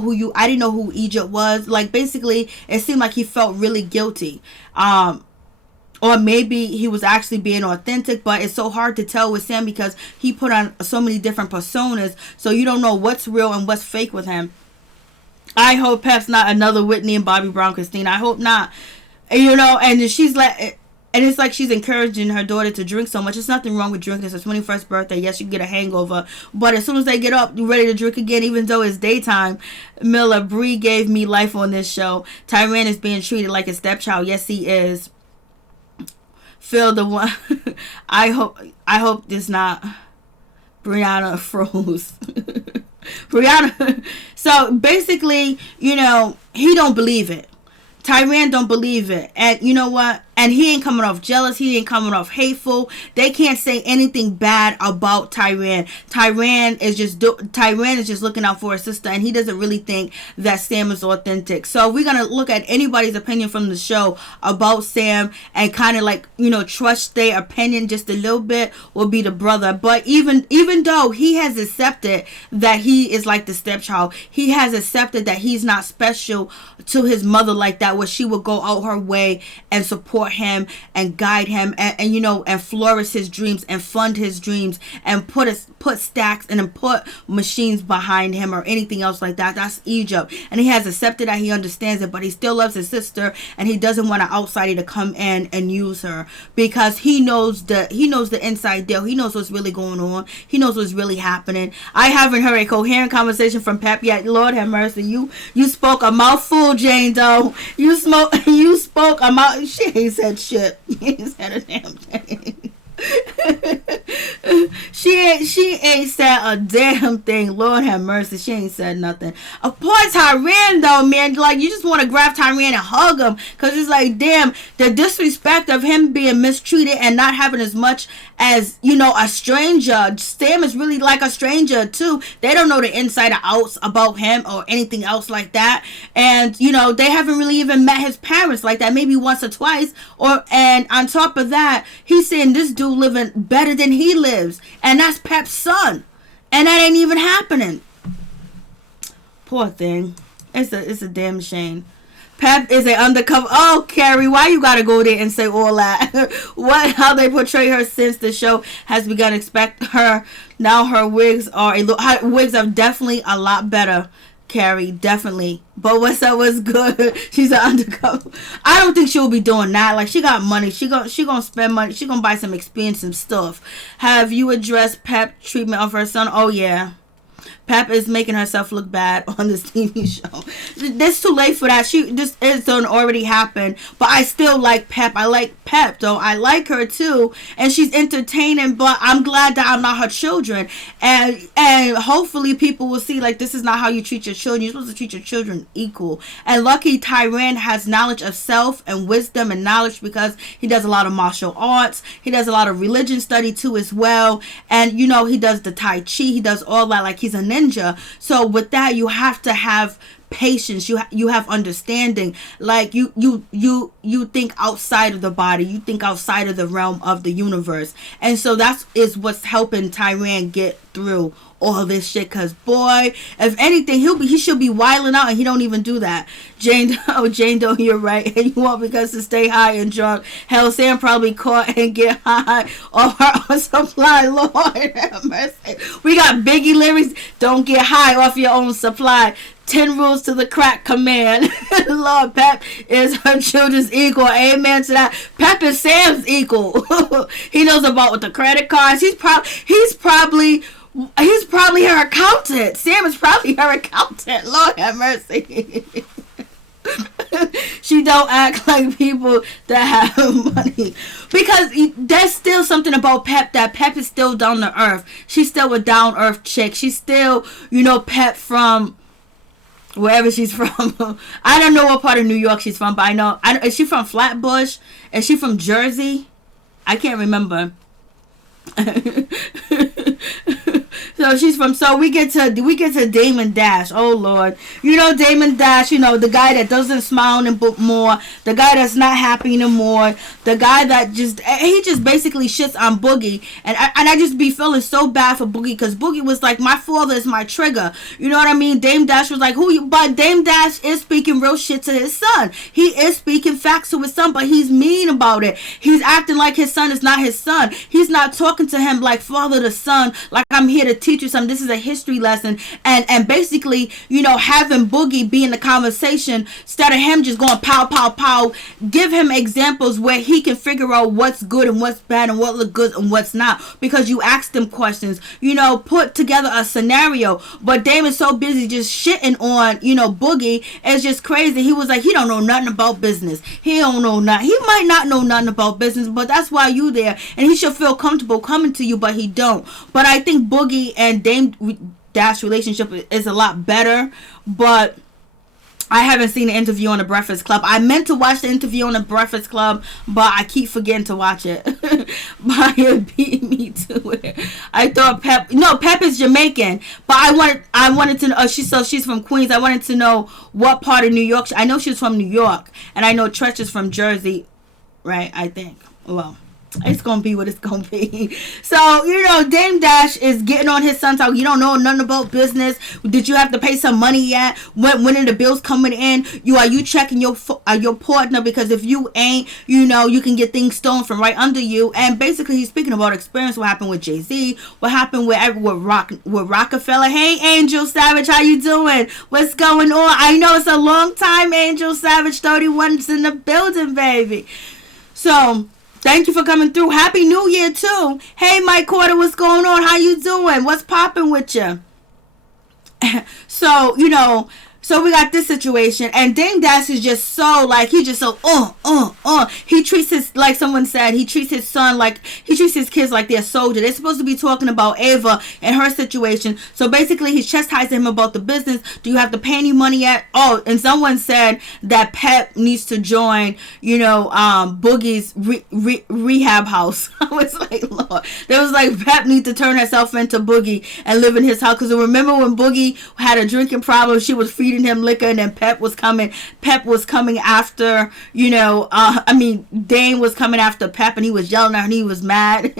who Egypt was. Like, basically, it seemed like he felt really guilty. Or maybe he was actually being authentic, but it's so hard to tell with Sam because he put on so many different personas, so you don't know what's real and what's fake with him. I hope Pep's not another Whitney and Bobby Brown Christina. I hope not. You know, and she's like, and it's like she's encouraging her daughter to drink so much. There's nothing wrong with drinking. It's her 21st birthday. Yes, you get a hangover, but as soon as they get up, you're ready to drink again, even though it's daytime. Miller, Bree gave me life on this show. Tyran is being treated like a stepchild. Yes, he is. Phil, the one. I hope this not. Briana froze. Briana. So basically, you know, he don't believe it. Tyran don't believe it. And you know what? And he ain't coming off jealous. He ain't coming off hateful. They can't say anything bad about Tyran. Tyran is just looking out for his sister, and he doesn't really think that Sam is authentic. So we're gonna look at anybody's opinion from the show about Sam and kind of like, you know, trust their opinion just a little bit, will be the brother. But even though he has accepted that he is like the stepchild, he has accepted that he's not special to his mother like that, where she would go out her way and support him and guide him and you know, and flourish his dreams and fund his dreams and put stacks and then put machines behind him or anything else like that. That's Egypt, and he has accepted that. He understands it, but he still loves his sister, and he doesn't want an outsider to come in and use her because he knows the inside deal. He knows what's really going on. He knows what's really happening. I haven't heard a coherent conversation from Pep yet. Lord have mercy. You spoke a mouthful, Jane Doe. You spoke a mouth. She ain't said shit. She ain't said a damn thing. she ain't said a damn thing. Lord have mercy. She ain't said nothing. Poor Tyran though, man. Like, you just want to grab Tyran and hug him, because it's like, damn, the disrespect of him being mistreated and not having as much as, you know, a stranger. Sam is really like a stranger too. They don't know the inside or outs about him or anything else like that. And you know, they haven't really even met his parents like that, maybe once or twice. And on top of that, he's saying this dude living better than he lives, and that's Pep's son, and that ain't even happening. Poor thing. It's a damn shame. Pep is an undercover. Oh, Carrie, why you gotta go there and say all that? How they portray her since the show has begun. Expect her now. Her wigs are definitely a lot better. Carrie, definitely. But what's good? She's an undercover. I don't think she'll be doing that. Like, she got money. She gonna spend money. She gonna buy some expensive stuff. Have you addressed Pep treatment of her son? Oh yeah. Pep is making herself look bad on this TV show. It's too late for that. This is done already happened. But I still like Pep. I like Pep though. I like her too, and she's entertaining. But I'm glad that I'm not her children, and hopefully people will see, like, this is not how you treat your children. You're supposed to treat your children equal. And lucky Tyran has knowledge of self and wisdom and knowledge, because he does a lot of martial arts. He does a lot of religion study too as well. And you know, he does the Tai Chi. He does all that like he's a ninja. So with that, you have to have patience. You have understanding. Like, you think outside of the body. You think outside of the realm of the universe. And so is what's helping Tyran get through all this shit. Cause boy, if anything, he should be wilding out, and he don't even do that. Jane Doe, you're right. And you want because to stay high and drunk. Hell, Sam probably caught and get high off her own supply. Lord have mercy. We got Biggie lyrics. Don't get high off your own supply. 10 rules to the crack command. Lord, Pep is her children's equal. Amen to that. Pep is Sam's equal. He knows about the credit cards. He's probably her accountant. Sam is probably her accountant. Lord have mercy. She don't act like people that have money, because there's still something about Pep, that Pep is still down to earth. She's still a down earth chick. She's still, you know, Pep from wherever she's from. I don't know what part of New York she's from, but I know. Is she from Flatbush? Is she from Jersey? I can't remember. So we get to Damon Dash. Oh Lord. Damon Dash, the guy that doesn't smile anymore, the guy that's not happy anymore, the guy that he just basically shits on Boogie. And I just be feeling so bad for Boogie, because Boogie was like, my father is my trigger. You know what I mean? Dame Dash was like, but Dame Dash is speaking real shit to his son. He is speaking facts to his son, but he's mean about it. He's acting like his son is not his son. He's not talking to him like father to son, like I'm here to teach you something. This is a history lesson. And basically, having Boogie be in the conversation instead of him just going pow, pow, pow, give him examples where he can figure out what's good and what's bad and what look good and what's not, because you asked him questions, put together a scenario. But Damon's so busy just shitting on, Boogie. It's just crazy. He was like, he don't know nothing about business. He don't know nothing. He might not know nothing about business, but that's why you there, and he should feel comfortable coming to you, but he don't. But I think Boogie and Dame Dash relationship is a lot better, but I haven't seen the interview on the Breakfast Club. I meant to watch the interview on the Breakfast Club, but I keep forgetting to watch it. But it beat me to it. I thought Pep is Jamaican, but I wanted to know. She's from Queens. I wanted to know what part of New York. I know she's from New York, and I know Tretch is from Jersey, right? I think. Well, it's gonna be what it's gonna be. So Dame Dash is getting on his son, talk, you don't know nothing about business. Did you have to pay some money yet? When are the bills coming in? Are you checking your partner? Because if you ain't, you can get things stolen from right under you. And basically he's speaking about experience, what happened with Jay-Z, what happened with Rockefeller. Hey Angel Savage, how you doing? What's going on? I know it's a long time. Angel Savage 31's in the building, baby. So thank you for coming through. Happy New Year, too. Hey, Mike Carter, what's going on? How you doing? What's popping with you? So, so we got this situation, and Dame Dash is just so, like, he just so, he treats his, like someone said, he treats his son like, he treats his kids like they're soldiers. They're supposed to be talking about Ava and her situation. So basically, he's chastising him about the business. Do you have to pay any money yet? Oh, and someone said that Pep needs to join, Boogie's rehab house. I was like, Lord. They was like, Pep needs to turn herself into Boogie and live in his house. Because remember when Boogie had a drinking problem, she was feeding him liquor, and then Pep was coming after, Dame was coming after Pep, and he was yelling at her, and he was mad.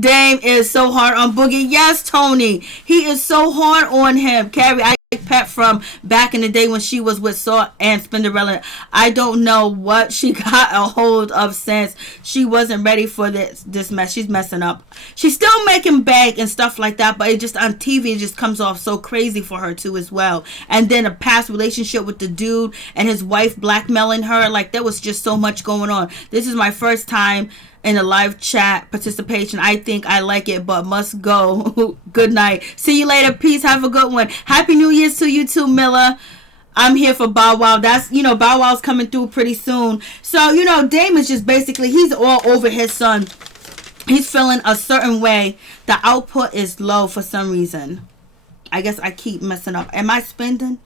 Dame is so hard on Boogie. Yes, Tony, he is so hard on him. Carrie, I like Pep from back in the day when she was with Salt and Spinderella. I don't know what she got a hold of since she wasn't ready for this mess. She's messing up. She's still making bank and stuff like that, but it just on TV it just comes off so crazy for her too as well. And then a past relationship with the dude and his wife blackmailing her, like there was just so much going on. This is my first time in a live chat participation. I think I like it, but must go. Good night. See you later. Peace. Have a good one. Happy New Year's to you too, Miller. I'm here for Bow Wow. That's, Bow Wow's coming through pretty soon. So, Dame is just basically, he's all over his son. He's feeling a certain way. The output is low for some reason. I guess I keep messing up. Am I spending?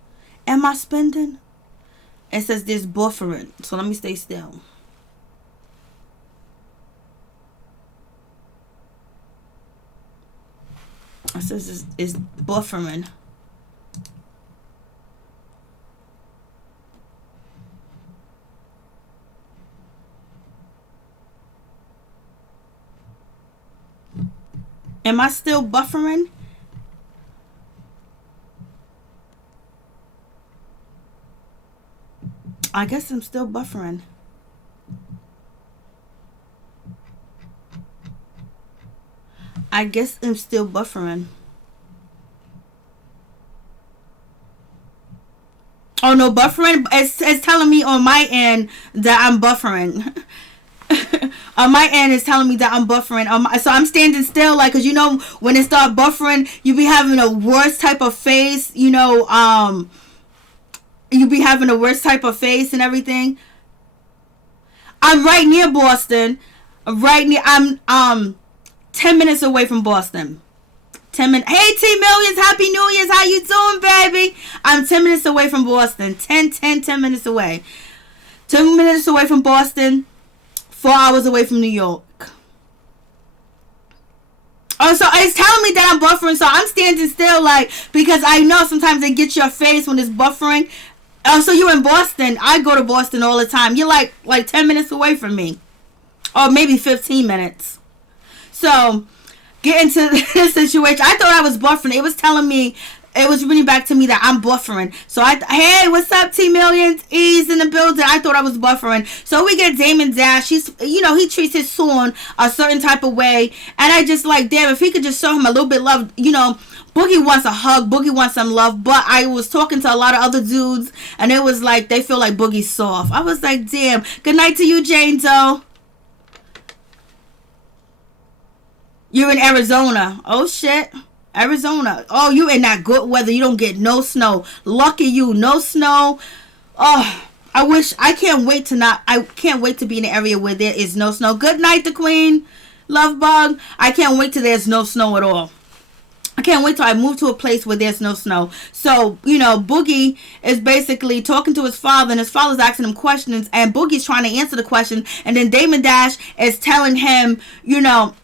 It says there's buffering. So let me stay still. It says it's buffering. Am I still buffering? I guess I'm still buffering. I guess I'm still buffering. Oh no, buffering. It's telling me on my end that I'm buffering. On my end, it's telling me that I'm buffering. So I'm standing still, like, cause when it start buffering, you be having a worse type of face. You be having a worse type of face and everything. I'm right near Boston. I'm 10 minutes away from Boston. 10 minutes. Hey, T Millions, Happy New Year's. How you doing, baby? I'm 10 minutes away from Boston. 10 minutes away. 10 minutes away from Boston. 4 hours away from New York. Oh, so it's telling me that I'm buffering, so I'm standing still, like, because I know sometimes it gets your face when it's buffering. Oh, so you're in Boston. I go to Boston all the time. You're like 10 minutes away from me. Or maybe 15 minutes. So, get into this situation. I thought I was buffering. It was telling me, it was reading back to me that I'm buffering. So, hey, what's up, T Millions? E's in the building. I thought I was buffering. So, we get Damon Dash. He's, he treats his son a certain type of way. And I just like, damn, if he could just show him a little bit of love, Boogie wants a hug. Boogie wants some love. But I was talking to a lot of other dudes, and it was like, they feel like Boogie's soft. I was like, damn. Good night to you, Jane Doe. You're in Arizona. Oh, shit. Arizona. Oh, you in that good weather. You don't get no snow. Lucky you. No snow. Oh, I can't wait to be in an area where there is no snow. Good night, the Queen. Love bug. I can't wait till there's no snow at all. I can't wait till I move to a place where there's no snow. So, Boogie is basically talking to his father, and his father's asking him questions, and Boogie's trying to answer the question, and then Damon Dash is telling him,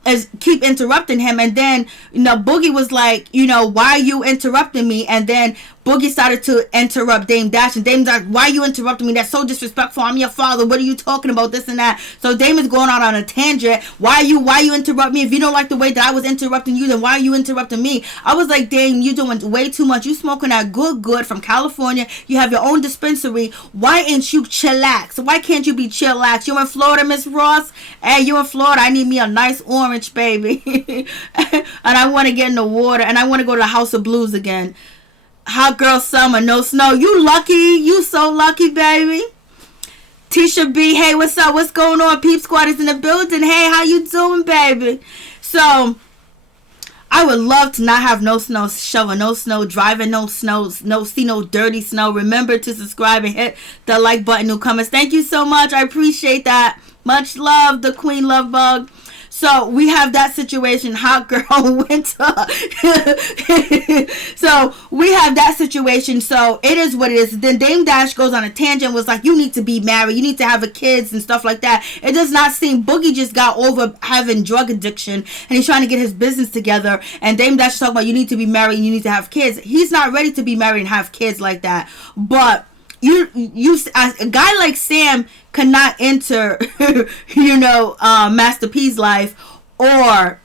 is keep interrupting him, and then, Boogie was like, why are you interrupting me? And then Boogie started to interrupt Dame Dash, and Damon's like, why are you interrupting me? That's so disrespectful. I'm your father. What are you talking about? This and that. So Damon's going out on a tangent. Why you interrupt me? If you don't like the way that I was interrupting you, then why are you interrupting me? I was like, Dame, you doing way too much. You smoking that good from California. You have your own dispensary. Why ain't you chillax? Why can't you be chillax? You in Florida, Miss Ross? Hey, you in Florida? I need me a nice orange, baby. And I want to get in the water, and I want to go to the House of Blues again. Hot girl summer, no snow. You lucky. You so lucky, baby. Tisha B, hey, what's up? What's going on? Peep Squad is in the building. Hey, how you doing, baby? So, I would love to not have no snow, shoveling no snow, driving no snow, see no dirty snow. Remember to subscribe and hit the like button, newcomers. Thank you so much. I appreciate that. Much love, the Queen Love Bug. So we have that situation, hot girl winter. So we have that situation. So it is what it is. Then Dame Dash goes on a tangent, was like, you need to be married, you need to have a kids and stuff like that. It does not seem Boogie just got over having drug addiction, and he's trying to get his business together. And Dame Dash is talking about you need to be married, you need to have kids. He's not ready to be married and have kids like that. But you a guy like Sam cannot enter Master P's life, or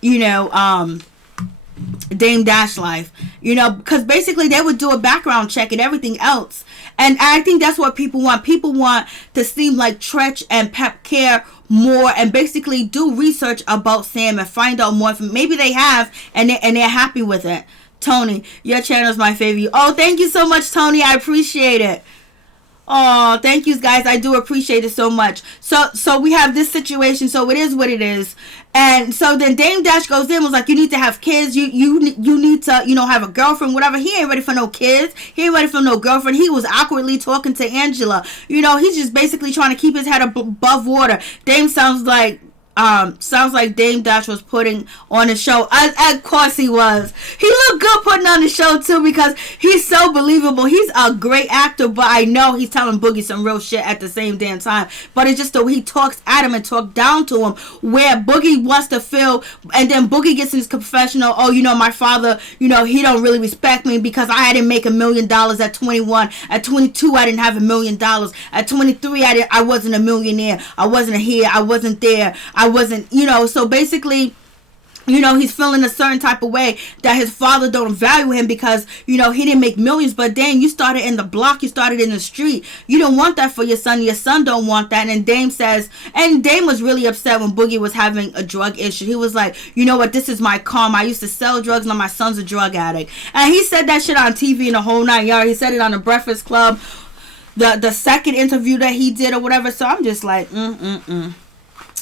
Dame Dash life, because basically they would do a background check and everything else. And I think that's what people want. People want to seem like Tretch and Pep care more, and basically do research about Sam and find out more. Maybe they have, and they're happy with it. Tony, your channel is my favorite. Oh, thank you so much, Tony. I appreciate it. Oh, thank you guys. I do appreciate it so much. So we have this situation. So it is what it is. And so then Dame Dash goes in, was like, you need to have kids. You need to, have a girlfriend, whatever. He ain't ready for no kids. He ain't ready for no girlfriend. He was awkwardly talking to Angela. He's just basically trying to keep his head above water. Dame sounds like Dame Dash was putting on the show. Of course he was. He looked good putting on the show too, because he's so believable. He's a great actor, but I know he's telling Boogie some real shit at the same damn time. But it's just the way he talks at him and talk down to him, where Boogie wants to feel, and then Boogie gets in his confessional, my father, he don't really respect me because I didn't make $1 million at 21. At 22, I didn't have $1 million. At 23, I wasn't a millionaire. I wasn't here. I wasn't there. I wasn't, so basically, he's feeling a certain type of way that his father don't value him because, he didn't make millions. But then you started in the block, you started in the street. You don't want that for your son. Your son don't want that. And Dame says, and Dame was really upset when Boogie was having a drug issue. He was like, you know what, this is my karma. I used to sell drugs, now my son's a drug addict. And he said that shit on TV in the whole 9 yards. He said it on the Breakfast Club, the second interview that he did or whatever. So I'm just like,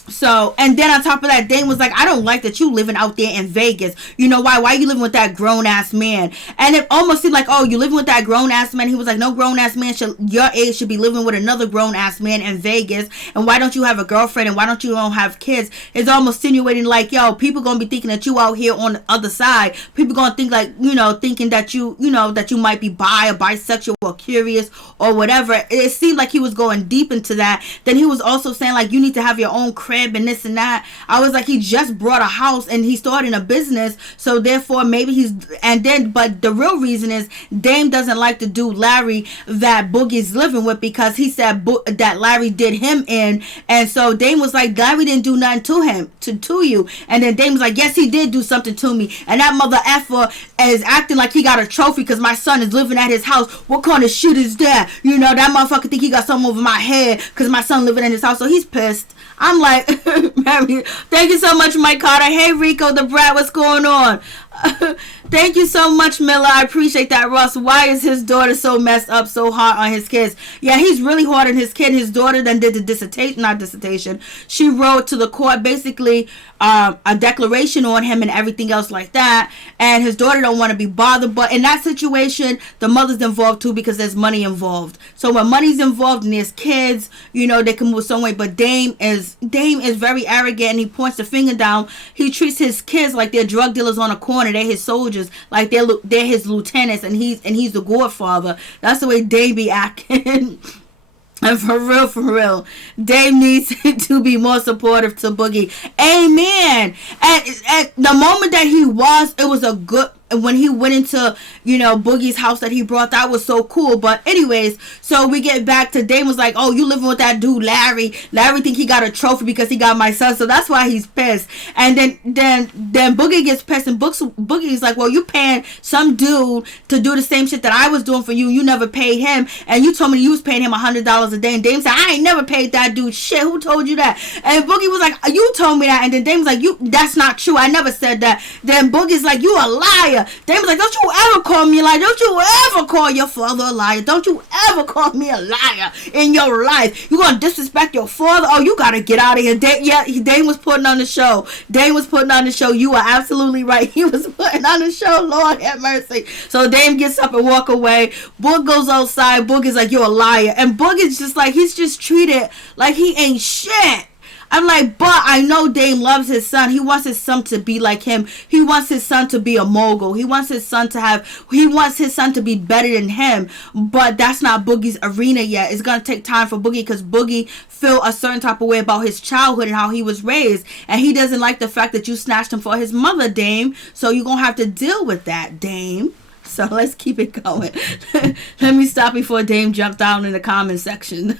So, and then on top of that, Dame was like, I don't like that you living out there in Vegas. You know why? Why you living with that grown-ass man? And it almost seemed like, oh, you living with that grown-ass man? He was like, no grown-ass man your age should be living with another grown-ass man in Vegas. And why don't you have a girlfriend? And why don't you don't have kids? It's almost insinuating like, yo, people gonna be thinking that you out here on the other side. People gonna think like, thinking that that you might be bi or bisexual or curious or whatever. It seemed like he was going deep into that. Then he was also saying like, you need to have your own crib. crib and this and that. I was like, he just brought a house and he's starting a business, so therefore maybe but the real reason is Dame doesn't like the dude Larry that Boogie's living with, because he said that Larry did him in, and so Dame was like, Larry didn't do nothing to him, to you. And then Dame was like, yes, he did do something to me, and that mother effer is acting like he got a trophy because my son is living at his house. What kind of shit is that? You know, that motherfucker think he got something over my head because my son living in his house, so he's pissed. I'm like, thank you so much, Mike Carter. Hey, Rico the Brat, what's going on? Thank you so much, Miller. I appreciate that, Ross. Why is his daughter so messed up, so hard on his kids? Yeah, he's really hard on his kid. His daughter then did the dissertation. She wrote to the court basically a declaration on him and everything else like that. And his daughter don't want to be bothered. But in that situation, the mother's involved too, because there's money involved. So when money's involved and there's kids, you know, they can move some way. But Dame is very arrogant, and he points the finger down. He treats his kids like they're drug dealers on a corner. They're his soldiers, like they're his lieutenants, and he's the godfather. That's the way Dame be acting. And for real, Dame needs to be more supportive to Boogie. Amen. And the moment that it was a good, when he went into, you know, Boogie's house that he brought, that was so cool. But anyways, so we get back to Dame was like, oh, you living with that dude Larry think he got a trophy because he got my son, so that's why he's pissed. And then Boogie gets pissed, and Boogie's like, well, you paying some dude to do the same shit that I was doing for you. You never paid him, and you told me you was paying him $100 a day. And Dame said, I ain't never paid that dude shit. Who told you that? And Boogie was like, you told me that. And then Dame was like, that's not true, I never said that. Then Boogie's like, you a liar. Dame was like, don't you ever call me a liar. Don't you ever call your father a liar. Don't you ever call me a liar in your life. You gonna disrespect your father? Oh, you gotta get out of here. Dame was putting on the show. You are absolutely right. He was putting on the show. Lord have mercy. So Dame gets up and walk away. Boog goes outside. Boog is like, you're a liar. And Boog is just like, he's just treated like he ain't shit. I'm like, but I know Dame loves his son. He wants his son to be like him. He wants his son to be a mogul. He wants his son to be better than him. But that's not Boogie's arena yet. It's going to take time for Boogie, because Boogie feel a certain type of way about his childhood and how he was raised. And he doesn't like the fact that you snatched him for his mother, Dame. So you're going to have to deal with that, Dame. So let's keep it going. Let me stop before Dame jumped down in the comment section.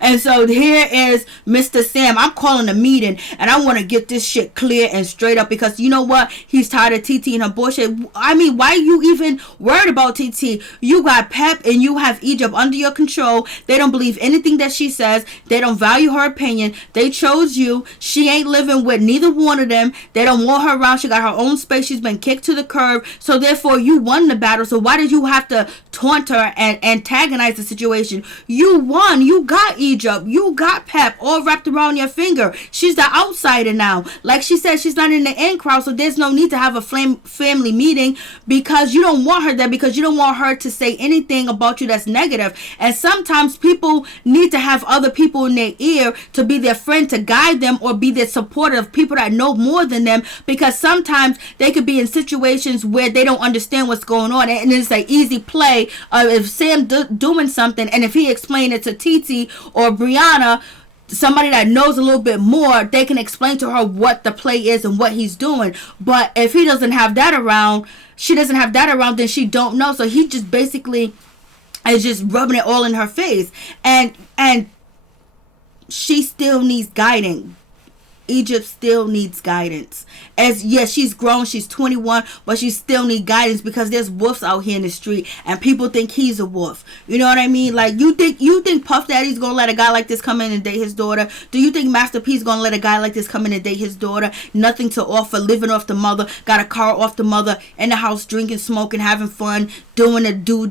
And so here is Mr. Sam. I'm calling a meeting, and I want to get this shit clear and straight up, because you know what? He's tired of TT and her bullshit. I mean, why are you even worried about TT? You got Pep and you have Egypt under your control. They don't believe anything that she says. They don't value her opinion. They chose you. She ain't living with neither one of them. They don't want her around. She got her own space. She's been kicked to the curb. So therefore, you won the battle. So why did you have to taunt her and antagonize the situation? You won. You got Egypt. You got Pep all wrapped around your finger. She's the outsider now. Like she said, she's not in the in crowd, so there's no need to have a family meeting, because you don't want her there, because you don't want her to say anything about you that's negative. And sometimes people need to have other people in their ear to be their friend, to guide them, or be their supporter of people that know more than them, because sometimes they could be in situations where they don't understand what's going on, and it's an easy play if Sam doing something, and if he explained it to TT or Briana, somebody that knows a little bit more, they can explain to her what the play is and what he's doing. But if he doesn't have that around, she doesn't have that around, then she don't know. So he just basically is just rubbing it all in her face, and she still needs guiding. Egypt still needs guidance. As yes, she's grown, she's 21, but she still needs guidance, because there's wolves out here in the street, and people think he's a wolf. You know what I mean? Like, you think Puff Daddy's gonna let a guy like this come in and date his daughter? Do you think Master P's gonna let a guy like this come in and date his daughter? Nothing to offer, living off the mother, got a car off the mother, in the house drinking, smoking, having fun, doing a do,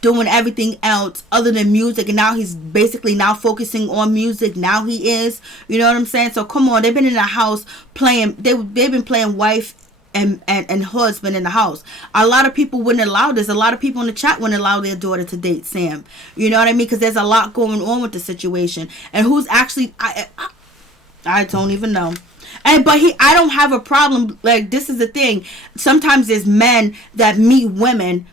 doing everything else other than music. And now he's basically now focusing on music. Now he is, you know what I'm saying? So come on, they've been in the house playing, they've been playing wife and husband in the house. A lot of people wouldn't allow this. A lot of people in the chat wouldn't allow their daughter to date Sam. You know what I mean? Because there's a lot going on with the situation. And who's actually, I don't even know. But I don't have a problem. Like, this is the thing. Sometimes there's men that meet women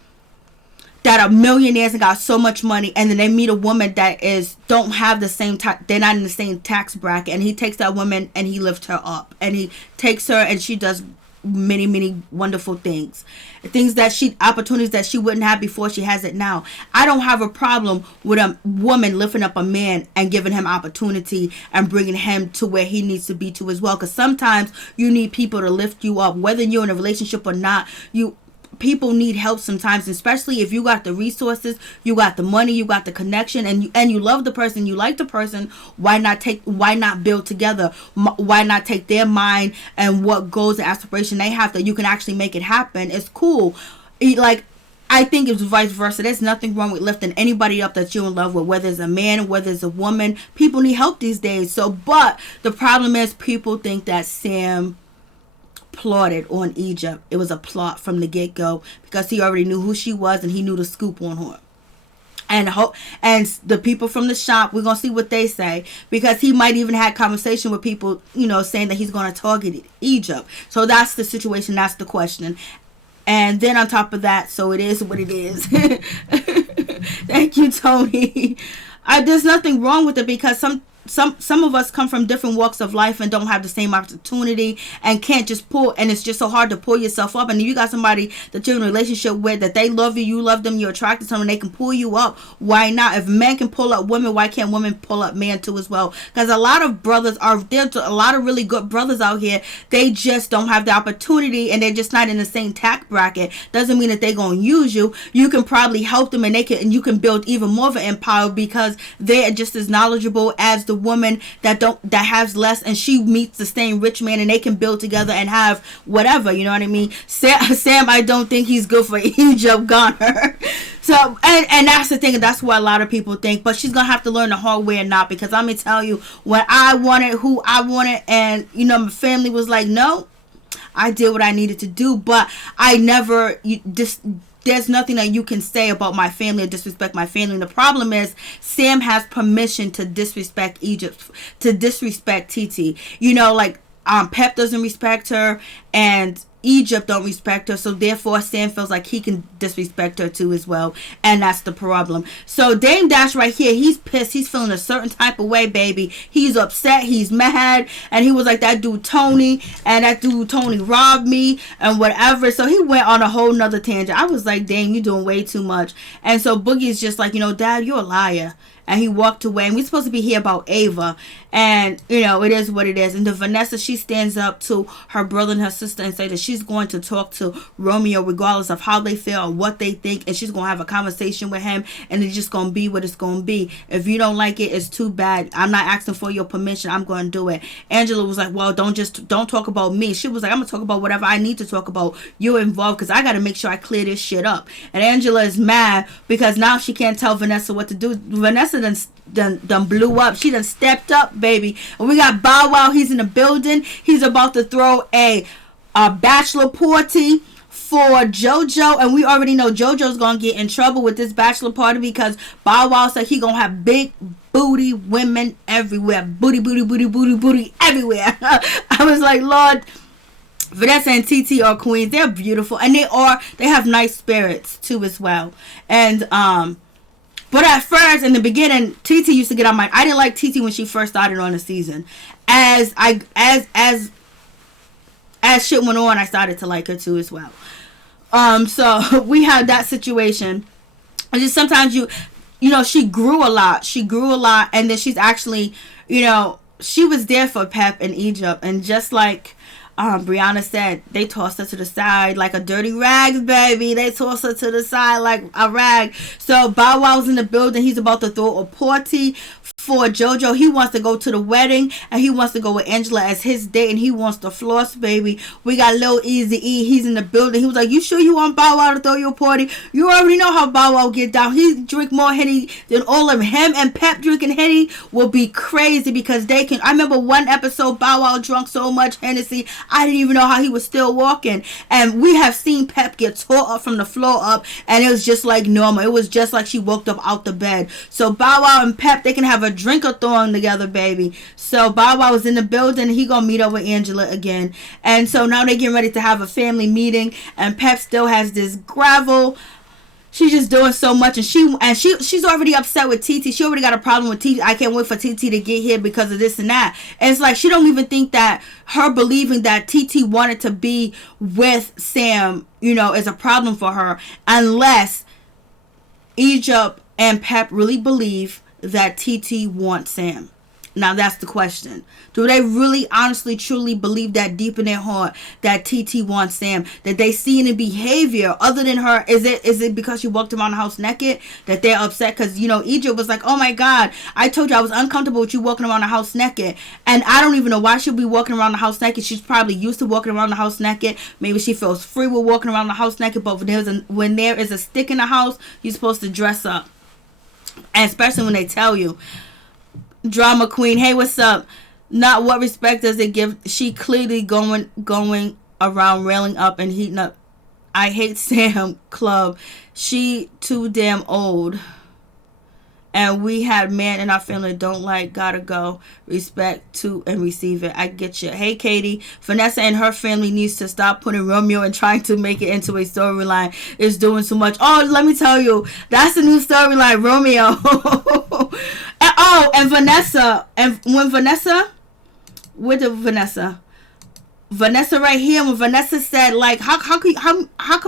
that are millionaires and got so much money, and then they meet a woman that don't have the same they're not in the same tax bracket, and he takes that woman and he lifts her up, and he takes her and she does many wonderful things opportunities that she wouldn't have before she has it now. I don't have a problem with a woman lifting up a man and giving him opportunity and bringing him to where he needs to be to as well, because sometimes you need people to lift you up, whether you're in a relationship or not. People need help sometimes, especially if you got the resources, you got the money, you got the connection, and you love the person, you like the person. Why not build together? Why not take their mind and what goals and aspiration they have, that you can actually make it happen? It's cool. I think it's vice versa. There's nothing wrong with lifting anybody up that you're in love with, whether it's a man, whether it's a woman. People need help these days. So, but the problem is, people think that Sam plotted on Egypt. It was a plot from the get-go, because he already knew who she was and he knew the scoop on her. And the people from the shop, we're gonna see what they say, because he might even have conversation with people, saying that he's gonna target Egypt. So that's the situation. That's the question. And then on top of that, so it is what it is. Thank you, Tony. There's nothing wrong with it, because some of us come from different walks of life and don't have the same opportunity and can't just pull, and it's just so hard to pull yourself up. And if you got somebody that you're in a relationship with, that they love you, you love them, you're attracted to them, they can pull you up. Why not? If men can pull up women, why can't women pull up men too as well? Because a lot of brothers there's a lot of really good brothers out here. They just don't have the opportunity, and they're just not in the same tax bracket. Doesn't mean that they're gonna use you. You can probably help them, and you can build even more of an empire, because they're just as knowledgeable as the woman that has less, and she meets the same rich man, and they can build together and have whatever, you know what I mean? Sam, I don't think he's good for Egypt, Gunner. So, and that's the thing, that's what a lot of people think, but she's gonna have to learn the hard way or not, because I'm gonna tell you, when I wanted who I wanted, and my family was like, no, I did what I needed to do, but I never there's nothing that you can say about my family or disrespect my family. And the problem is, Sam has permission to disrespect Egypt, to disrespect TT. Pep doesn't respect her, and Egypt don't respect her, so therefore Sam feels like he can disrespect her too as well, and that's the problem. So Dame Dash right here, he's pissed, he's feeling a certain type of way, baby. He's upset, he's mad, and he was like, that dude Tony robbed me and whatever. So he went on a whole nother tangent. I was like, dang, you doing way too much. And so Boogie's just like, Dad, you're a liar. And he walked away, and we're supposed to be here about Ava, and it is what it is. And the Vanessa, she stands up to her brother and her sister and say that she's going to talk to Romeo regardless of how they feel or what they think, and she's going to have a conversation with him, and it's just going to be what it's going to be. If you don't like it, it's too bad. I'm not asking for your permission. I'm going to do it. Angela was like, well, don't talk about me. She was like, I'm going to talk about whatever I need to talk about. You're involved, because I got to make sure I clear this shit up. And Angela is mad because now she can't tell Vanessa what to do. Vanessa done blew up. She done stepped up, baby. And we got Bow Wow. He's in the building. He's about to throw a bachelor party for Jojo, and we already know Jojo's gonna get in trouble with this bachelor party, because Bow Wow said he gonna have big booty women everywhere. Booty everywhere. I was like, Lord. Vanessa and TT are queens. They're beautiful, and they have nice spirits too as well. And but at first, in the beginning, TT used to get on my... I didn't like TT when she first started on the season. As shit went on, I started to like her too as well. So we had that situation. And just sometimes she grew a lot. And then she's actually, she was there for Pep in Egypt. And just like Briana said, they tossed her to the side like a dirty rag, baby. They tossed her to the side like a rag. So Bow Wow's in the building. He's about to throw a party for Jojo. He wants to go to the wedding, and he wants to go with Angela as his date, and he wants to floss, baby. We got Lil Easy E. He's in the building. He was like, you sure you want Bow Wow to throw your party? You already know how Bow Wow get down. He drink more Henny than all of them. Him and Pep drinking Henny will be crazy, because they can... I remember one episode, Bow Wow drunk so much Hennessy, I didn't even know how he was still walking. And we have seen Pep get tore up from the floor up, and it was just like normal. It was just like she woke up out the bed. So Bow Wow and Pep, they can have a drink-a-thon together, baby. So Bow Wow was in the building. He gonna meet up with Angela again. And so now they getting ready to have a family meeting, and Pep still has this gravel She's just doing so much, and she's already upset with TT. She already got a problem with TT. I can't wait for TT to get here because of this and that. And it's like she don't even think that her believing that TT wanted to be with Sam, is a problem for her, unless Egypt and Pep really believe that TT wants Sam. Now that's the question. Do they really honestly truly believe that deep in their heart that TT wants Sam? That they see in the behavior other than her? Is it because she walked around the house naked that they're upset? Because Egypt was like, oh my God, I told you I was uncomfortable with you walking around the house naked. And I don't even know why she'll be walking around the house naked. She's probably used to walking around the house naked. Maybe she feels free with walking around the house naked. But when there is a stick in the house, you're supposed to dress up. And especially when they tell you. Drama queen, hey, what's up? Not what respect does it give? She clearly going around railing up and heating up. I hate Sam Club. She too damn old. And we had man in our family don't like, gotta go. Respect to and receive it. I get you. Hey, Katie. Vanessa and her family needs to stop putting Romeo and trying to make it into a storyline. It's doing too much. Oh, let me tell you. That's the new storyline, Romeo. And Vanessa. And when Vanessa. With the Vanessa. Vanessa right here, when Vanessa said, like, how come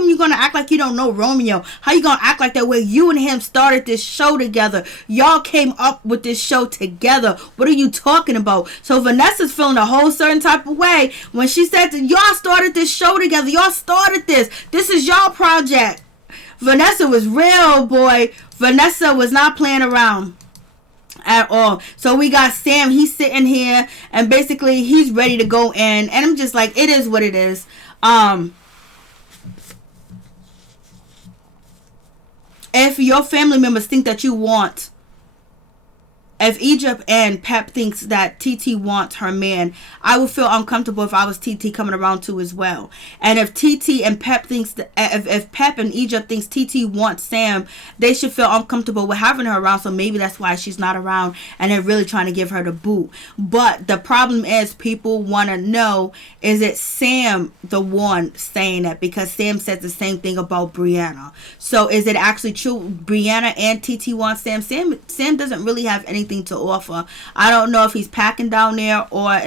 you gonna act like you don't know Romeo? How you gonna act like that way? You and him started this show together. Y'all came up with this show together. What are you talking about? So Vanessa's feeling a whole certain type of way when she said that y'all started this show together. Y'all started this. This is y'all project. Vanessa was real, boy. Vanessa was not playing around at all. So we got Sam, he's sitting here and basically he's ready to go in, and I'm just like, it is what it is. If your family members think that you want, if Egypt and Pep thinks that TT wants her man, I would feel uncomfortable if I was TT coming around too as well. And if TT and Pep thinks that, if Pep and Egypt thinks TT wants Sam, they should feel uncomfortable with having her around. So maybe that's why she's not around and they're really trying to give her the boot. But the problem is people want to know, is it Sam the one saying that? Because Sam said the same thing about Briana. So is it actually true Briana and TT want Sam? Sam doesn't really have anything to offer. I don't know if he's packing down there or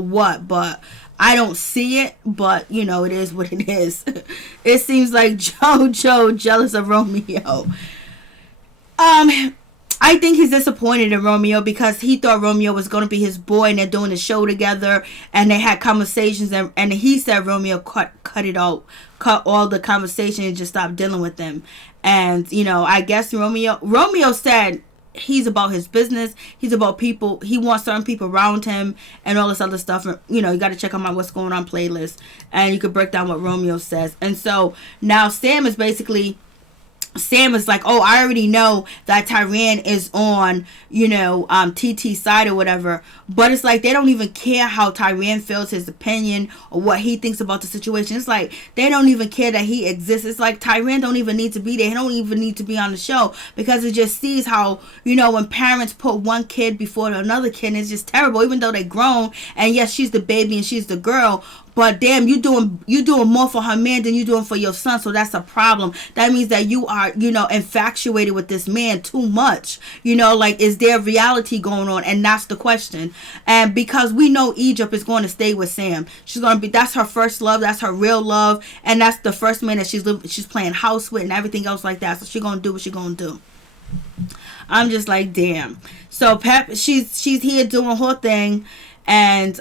what, but I don't see it. But it is what it is. It seems like Jojo jealous of Romeo. I think he's disappointed in Romeo because he thought Romeo was going to be his boy and they're doing the show together and they had conversations and he said Romeo cut it out, cut all the conversation and just stopped dealing with them. And I guess Romeo said he's about his business. He's about people. He wants certain people around him and all this other stuff. You got to check out my What's Going On playlist and you could break down what Romeo says. And so now Sam is like, oh, I already know that Tahira is on, TT's side or whatever. But it's like they don't even care how Tahira feels, his opinion, or what he thinks about the situation. It's like they don't even care that he exists. It's like Tahira don't even need to be there. He don't even need to be on the show because it just sees how, when parents put one kid before another kid, it's just terrible, even though they grown. And yes, she's the baby and she's the girl. But damn, you doing more for her man than you doing for your son. So that's a problem. That means that you are, infatuated with this man too much. Like, is there reality going on? And that's the question. And because we know Egypt is going to stay with Sam. That's her first love. That's her real love. And that's the first man that she's playing house with and everything else like that. So she's going to do what she's going to do. I'm just like, damn. So Pep, she's here doing her thing. And,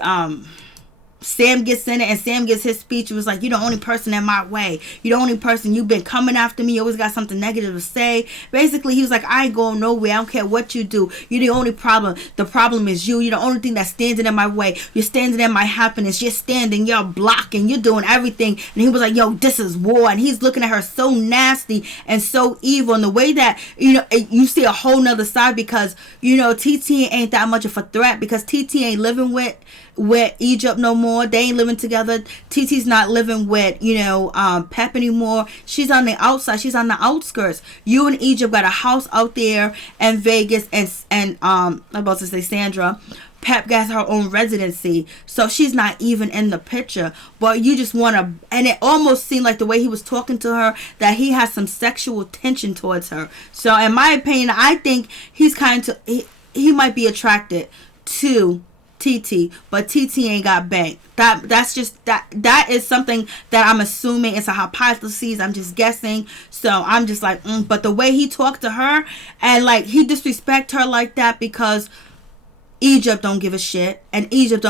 Sam gets in it and Sam gets his speech. It was like, you're the only person in my way. You're the only person. You've been coming after me. You always got something negative to say. Basically, he was like, I ain't going nowhere. I don't care what you do. You're the only problem. The problem is you. You're the only thing that's standing in my way. You're standing in my happiness. You're standing. You're blocking. You're doing everything. And he was like, yo, this is war. And he's looking at her so nasty and so evil. And the way that, you see a whole nother side because, TT ain't that much of a threat because TT ain't living with Egypt no more. They ain't living together. TT's not living with Pep anymore. She's on the outside. She's on the outskirts. You and Egypt got a house out there in Vegas and I'm about to say Sandra, Pep got her own residency, so she's not even in the picture. But you just want to, and it almost seemed like the way he was talking to her that he has some sexual tension towards her. So in my opinion, I think he's kind of, he might be attracted to TT, but TT ain't got bank. That's just that is something that I'm assuming. It's a hypothesis. I'm just guessing. So I'm just like, but the way he talked to her, and like he disrespect her like that because Egypt don't give a shit, and Egypt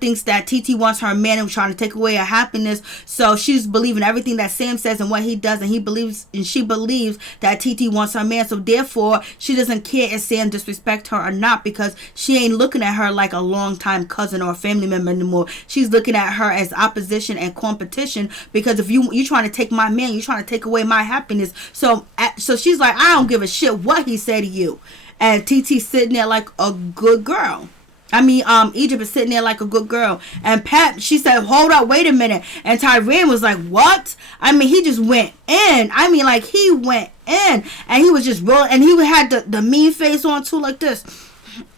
thinks that TT wants her man and trying to take away her happiness. So she's believing everything that Sam says and what he does, and she believes that TT wants her man. So therefore, she doesn't care if Sam disrespect her or not, because she ain't looking at her like a longtime cousin or a family member anymore. She's looking at her as opposition and competition, because if you trying to take my man, you trying to take away my happiness. So she's like, I don't give a shit what he said to you. And TT sitting there like a good girl. Egypt is sitting there like a good girl. And Pep, she said, hold up, wait a minute. And Tyrion was like, what? He just went in. He went in. And he was just rolling. And he had the mean face on too, like this.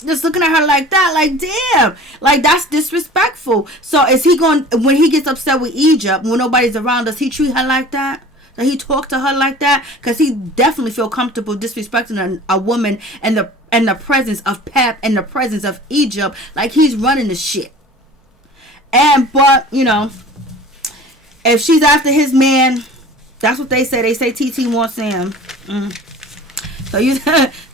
Just looking at her like that, like, damn. Like, that's disrespectful. So is he going, when he gets upset with Egypt, when nobody's around, does he treat her like that? That he talk to her like that? Because he definitely feel comfortable disrespecting a woman and the presence of Pep and the presence of Egypt, like he's running the shit. But if she's after his man, that's what they say. They say TT wants Sam. So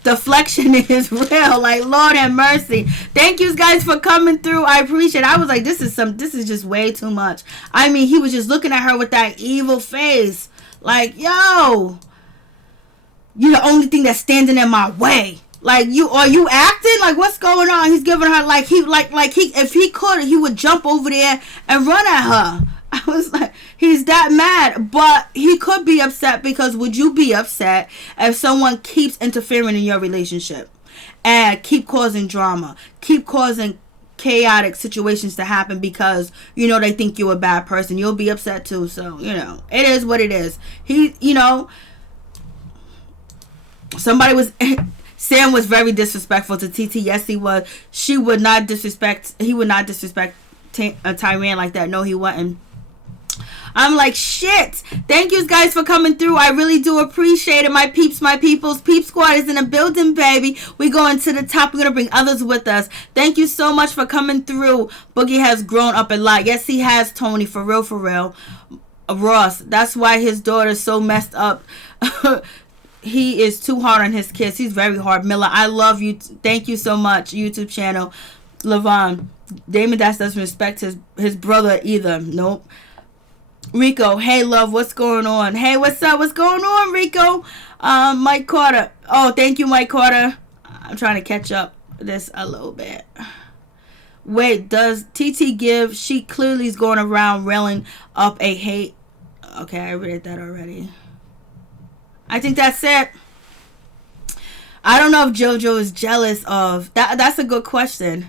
deflection is real. Like, Lord have mercy. Thank you guys for coming through. I appreciate it. I was like, this is just way too much. He was just looking at her with that evil face. Like, yo, you're the only thing that's standing in my way. Like, are you acting? Like, what's going on? He's giving her if he could, he would jump over there and run at her. I was like, he's that mad. But he could be upset, because would you be upset if someone keeps interfering in your relationship and keep causing drama, keep causing chaotic situations to happen because they think you're a bad person? You'll be upset too. So it is what it is. Sam was very disrespectful to TT. Yes, he was. He would not disrespect Tyrion like that. No, he wouldn't. I'm like, shit. Thank you guys for coming through. I really do appreciate it. My peeps, my peoples. Peep Squad is in the building, baby. We going to the top. We're going to bring others with us. Thank you so much for coming through. Boogie has grown up a lot. Yes, he has, Tony. For real, for real. Ross. That's why his daughter's so messed up. He is too hard on his kids. He's very hard. Miller, I love you. Thank you so much. YouTube channel. Levon. Damon Dash doesn't respect his brother either. Nope. Rico, hey love, what's going on? Hey, what's up? What's going on, Rico? Mike Carter. Oh, thank you, Mike Carter. I'm trying to catch up this a little bit. Wait, does TT give? She clearly is going around railing up a hate. Okay, I read that already. I think that's it. I don't know if JoJo is jealous of that. That's a good question.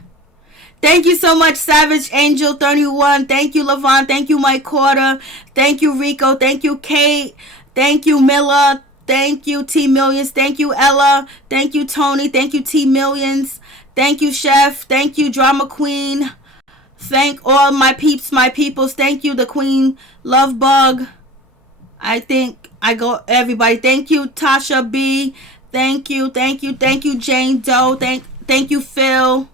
Thank you so much, Savage Angel 31. Thank you, Levon. Thank you, Mike Carter. Thank you, Rico. Thank you, Kate. Thank you, Miller. Thank you, T Millions. Thank you, Ella. Thank you, Tony. Thank you, T Millions. Thank you, Chef. Thank you, Drama Queen. Thank all my peeps, my peoples. Thank you, the Queen Love Bug. I think I go everybody. Thank you, Tasha B. Thank you, Jane Doe. Thank you, Phil.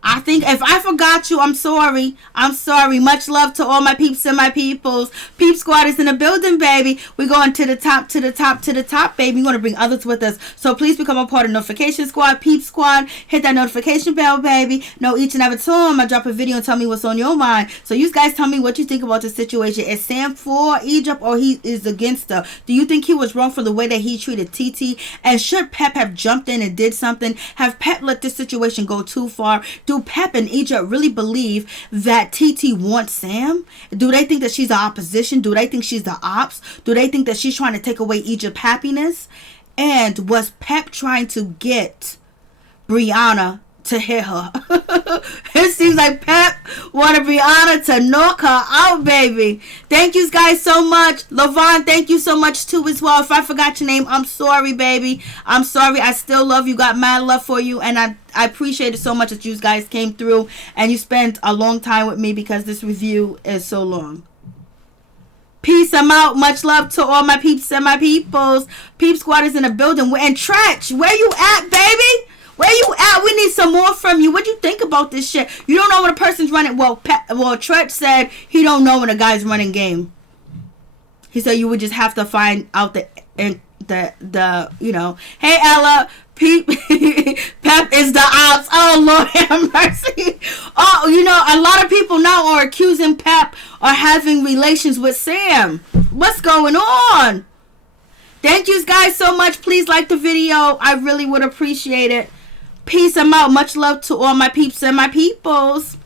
I think if I forgot you, I'm sorry. Much love to all my peeps and my peoples. Peep Squad is in the building, baby. We're going to the top, baby. We're going to bring others with us. So please become a part of Notification Squad, Peep Squad. Hit that notification bell, baby. Know each and every time I drop a video and tell me what's on your mind. So you guys tell me what you think about the situation. Is Sam for Egypt or he is against her? Do you think he was wrong for the way that he treated TT? And should Pep have jumped in and did something? Have Pep let this situation go too far? Do Pep and Egypt really believe that TT wants Sam? Do they think that she's the opposition? Do they think she's the ops? Do they think that she's trying to take away Egypt's happiness? And was Pep trying to get Briana Tahira. It seems like Pep want Briana to knock her out, baby. Thank you guys so much. Lavon, thank you so much too as well. If I forgot your name, I'm sorry, baby. I'm sorry. I still love you. Got mad love for you. And I appreciate it so much that you guys came through and you spent a long time with me because this review is so long. Peace, I'm out. Much love to all my peeps and my peoples. Peep Squad is in the building. And Tretch, where you at, baby? Where you at? We need some more from you. What do you think about this shit? You don't know when a person's running. Well, Tretch said he don't know when a guy's running game. He said you would just have to find out the you know. Hey, Ella. Pep is the ops. Oh, Lord have mercy. Oh, you know, a lot of people now are accusing Pep of having relations with Sam. What's going on? Thank you guys so much. Please like the video. I really would appreciate it. Peace, I'm out. Much love to all my peeps and my peoples.